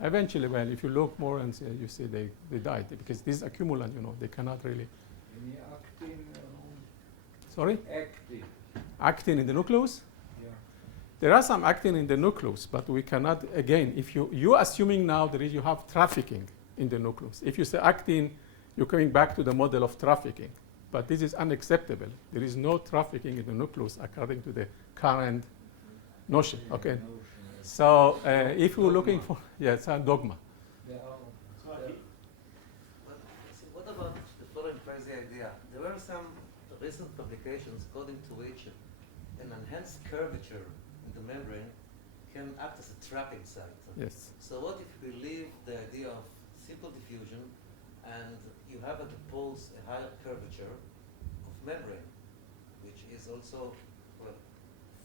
Eventually, well, if you look more and see, you see they died, because this accumulant, they cannot really. Any actin? Sorry? Actin. Actin in the nucleus? Yeah. There are some actin in the nucleus, but we cannot, again, if you're assuming now that you have trafficking in the nucleus. If you say actin, you're coming back to the model of trafficking. But this is unacceptable. There is no trafficking in the nucleus according to the current notion. Okay. So if you're looking for, it's a dogma. What about the following crazy idea? There were some recent publications according to which an enhanced curvature in the membrane can act as a trapping site. Yes. So what if we leave the idea of simple diffusion, and you have at the poles a higher curvature of membrane, which is also, well,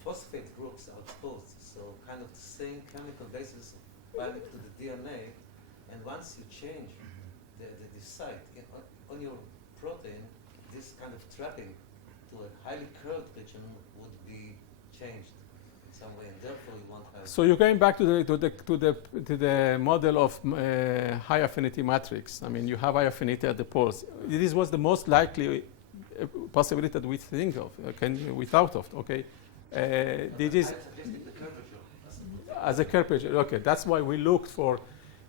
phosphate groups are exposed, so kind of the same chemical basis of binding to the DNA, and once you change the site on your protein, this kind of trapping to a highly curved region would be changed in some way, and therefore you won't have. So you're going back to the model of high affinity matrix. I mean, you have high affinity at the poles. This was the most likely possibility that we think of, we thought of. Okay, this is as a curvature. Okay, that's why we looked for.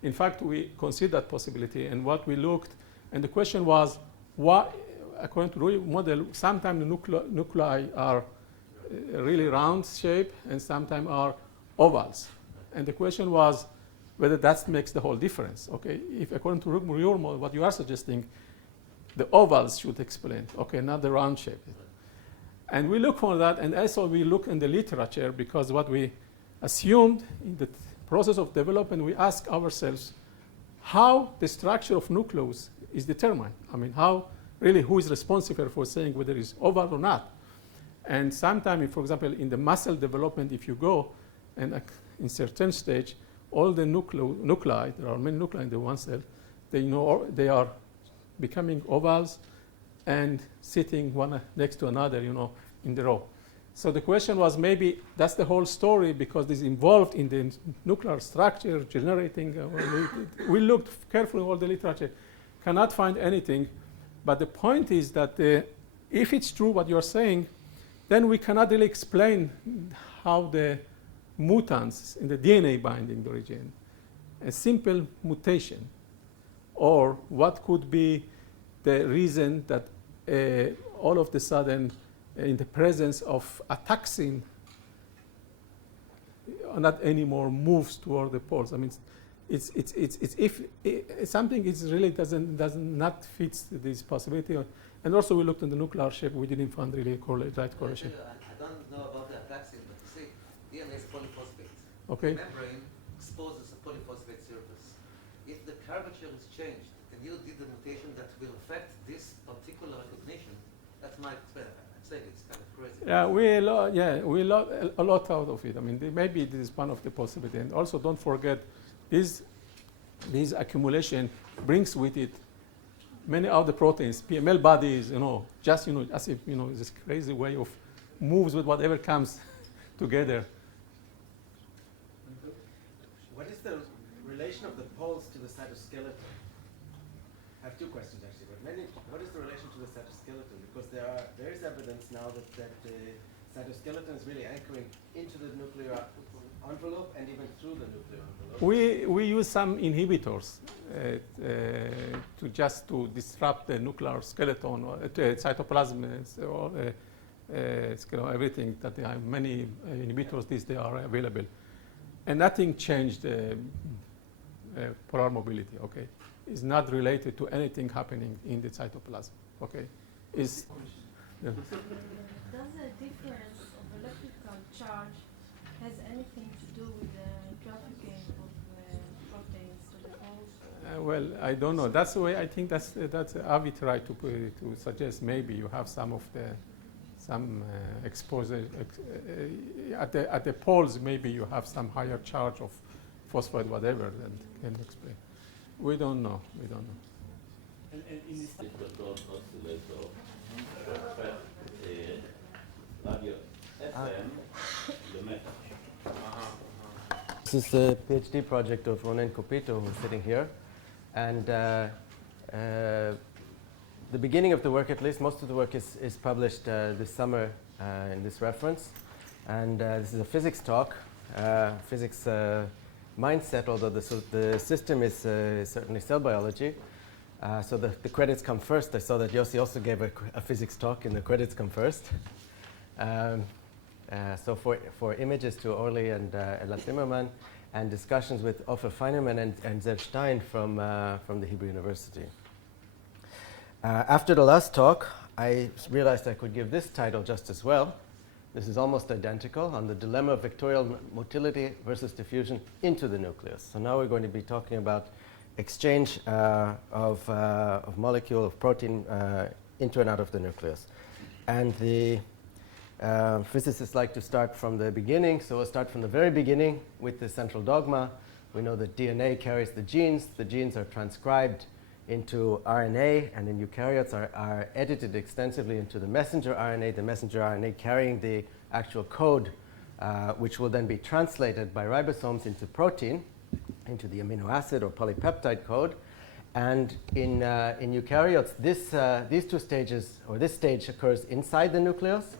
In fact, we considered that possibility, and what we looked, and the question was, why, according to the model, sometimes the nuclei are really round shape, and sometimes are ovals. And the question was whether that makes the whole difference. Okay, if according to your model, what you are suggesting, the ovals should explain. Okay, not the round shape. And we look for that, and also we look in the literature, because what we assumed in the process of development, we ask ourselves how the structure of nucleus is determined. I mean, how really who is responsible for saying whether it's oval or not. And sometimes, for example, in the muscle development, if you go and in certain stage, all the nuclei, there are many nuclei in the one cell, they are becoming ovals and sitting one next to another, in the row. So the question was, maybe that's the whole story, because it's involved in the nuclear structure, generating. We looked carefully at all the literature, cannot find anything. But the point is that if it's true what you're saying, then we cannot really explain how the mutants in the DNA binding the region, a simple mutation, or what could be the reason that all of a sudden, in the presence of a toxin, not anymore moves toward the poles. I mean, it's if something is really does not fit this possibility. And also, we looked in the nuclear shape. We didn't find really a right correlation. I don't know about the toxin, but you see, DNA is polyphosphate. Okay. The membrane exposes a polyphosphate surface. If the curvature is changed, and you did the mutation that will affect this particular recognition, that might explain it. I'd say it's kind of crazy. Yeah, we a lot out of it. I mean, maybe this is one of the possibilities. And also, don't forget, this accumulation brings with it many other proteins, PML bodies, just as if this crazy way of moves with whatever comes together. What is the relation of the poles to the cytoskeleton? I have two questions actually, but what is the relation to the cytoskeleton? Because there is evidence now that the cytoskeleton is really anchoring into the nuclear envelope and even through the nuclear envelope. We use some inhibitors to disrupt the nuclear skeleton or cytoplasm or everything. That there are many inhibitors. They are available, and nothing changed polar mobility. Okay, it's not related to anything happening in the cytoplasm. Okay, is Does the difference of electrical charge has anything to do with the trafficking of proteins to the holes? well, I don't know. That's the way I think that's Avi tried to suggest. Maybe you have some exposure at the poles. Maybe you have some higher charge of phosphide, whatever, that can explain. We don't know. And in this oscillator, radio FM, the message. This is the PhD project of Ronen Kopito, who's sitting here. And the beginning of the work, at least, most of the work is published this summer in this reference. And this is a physics talk, physics mindset, although the system is certainly cell biology. So the credits come first. I saw that Yossi also gave a physics talk, and the credits come first. So for images to Orly and Ella Zimmerman, and discussions with Ofer Feinerman and Zev Stein from the Hebrew University. After the last talk, I realized I could give this title just as well. This is almost identical, on the dilemma of vectorial motility versus diffusion into the nucleus. So now we're going to be talking about exchange of molecule of protein into and out of the nucleus. And the physicists like to start from the beginning, so we'll start from the very beginning with the central dogma. We know that DNA carries the genes are transcribed into RNA, and in eukaryotes are edited extensively into the messenger RNA carrying the actual code, which will then be translated by ribosomes into protein, into the amino acid or polypeptide code. And in eukaryotes, these two stages, or this stage occurs inside the nucleus,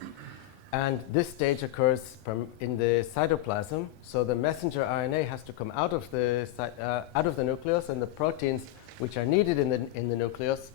and this stage occurs in the cytoplasm. So the messenger RNA has to come out of the nucleus, and the proteins which are needed in the nucleus,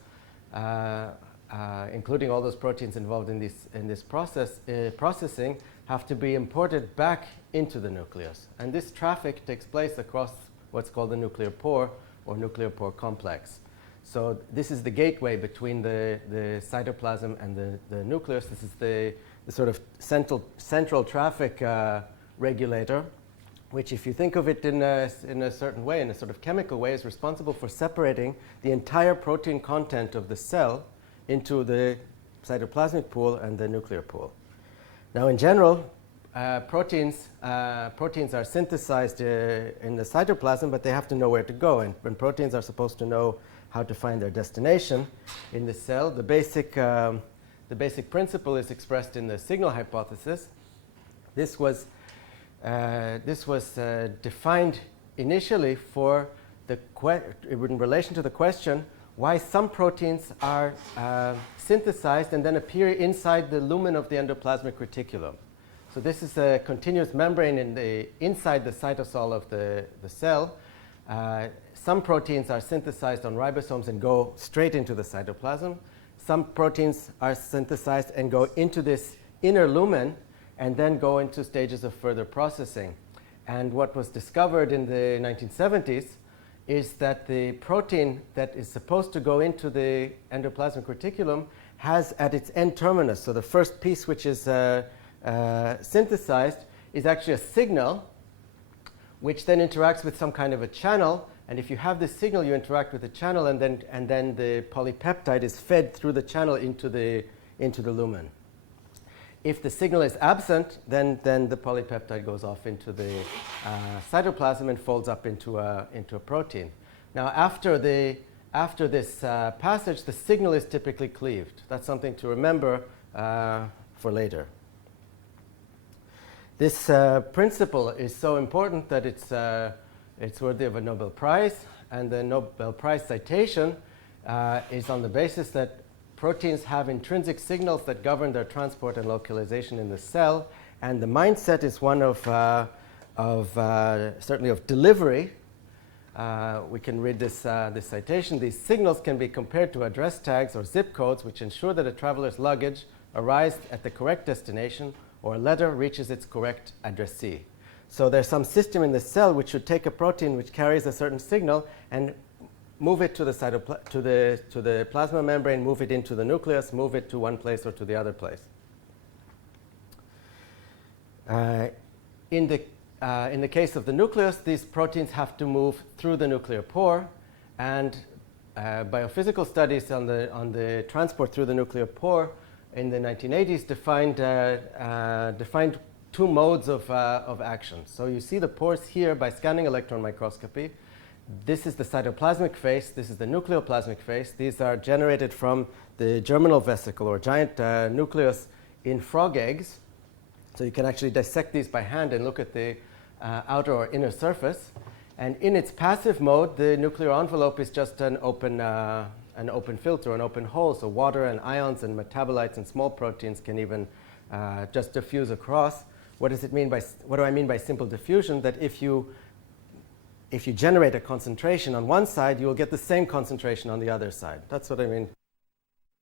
including all those proteins involved in this processing, have to be imported back into the nucleus. And this traffic takes place across what's called the nuclear pore or nuclear pore complex. So this is the gateway between the cytoplasm and the nucleus. This is the sort of central traffic regulator, which, if you think of it in a certain way, in a sort of chemical way, is responsible for separating the entire protein content of the cell into the cytoplasmic pool and the nuclear pool. Now, in general, proteins are synthesized in the cytoplasm, but they have to know where to go. And when proteins are supposed to know how to find their destination in the cell, the basic principle is expressed in the signal hypothesis. This was defined initially for in relation to the question why some proteins are synthesized and then appear inside the lumen of the endoplasmic reticulum. So this is a continuous membrane inside the cytosol of the cell. Some proteins are synthesized on ribosomes and go straight into the cytoplasm. Some proteins are synthesized and go into this inner lumen and then go into stages of further processing. And what was discovered in the 1970s is that the protein that is supposed to go into the endoplasmic reticulum has at its end terminus, so the first piece which is synthesized is actually a signal which then interacts with some kind of a channel. And if you have this signal, you interact with the channel, and then the polypeptide is fed through the channel into the lumen. If the signal is absent, then the polypeptide goes off into the cytoplasm and folds up into a protein. Now, after this passage, the signal is typically cleaved. That's something to remember for later. This principle is so important that it's worthy of a Nobel Prize, and the Nobel Prize citation is on the basis that proteins have intrinsic signals that govern their transport and localization in the cell, and the mindset is one of certainly of delivery. We can read this citation. These signals can be compared to address tags or zip codes, which ensure that a traveler's luggage arrives at the correct destination or a letter reaches its correct addressee. So there's some system in the cell which should take a protein which carries a certain signal and move it to the plasma membrane, move it into the nucleus, move it to one place or to the other place. In the case of the nucleus, these proteins have to move through the nuclear pore, and biophysical studies on the transport through the nuclear pore in the 1980s defined two modes of action. So you see the pores here by scanning electron microscopy. This is the cytoplasmic face. This is the nucleoplasmic face. These are generated from the germinal vesicle or giant nucleus in frog eggs. So you can actually dissect these by hand and look at the outer or inner surface. And in its passive mode, the nuclear envelope is just an open filter, an open hole. So water and ions and metabolites and small proteins can even just diffuse across. What do I mean by simple diffusion? That if you generate a concentration on one side, you will get the same concentration on the other side. That's what I mean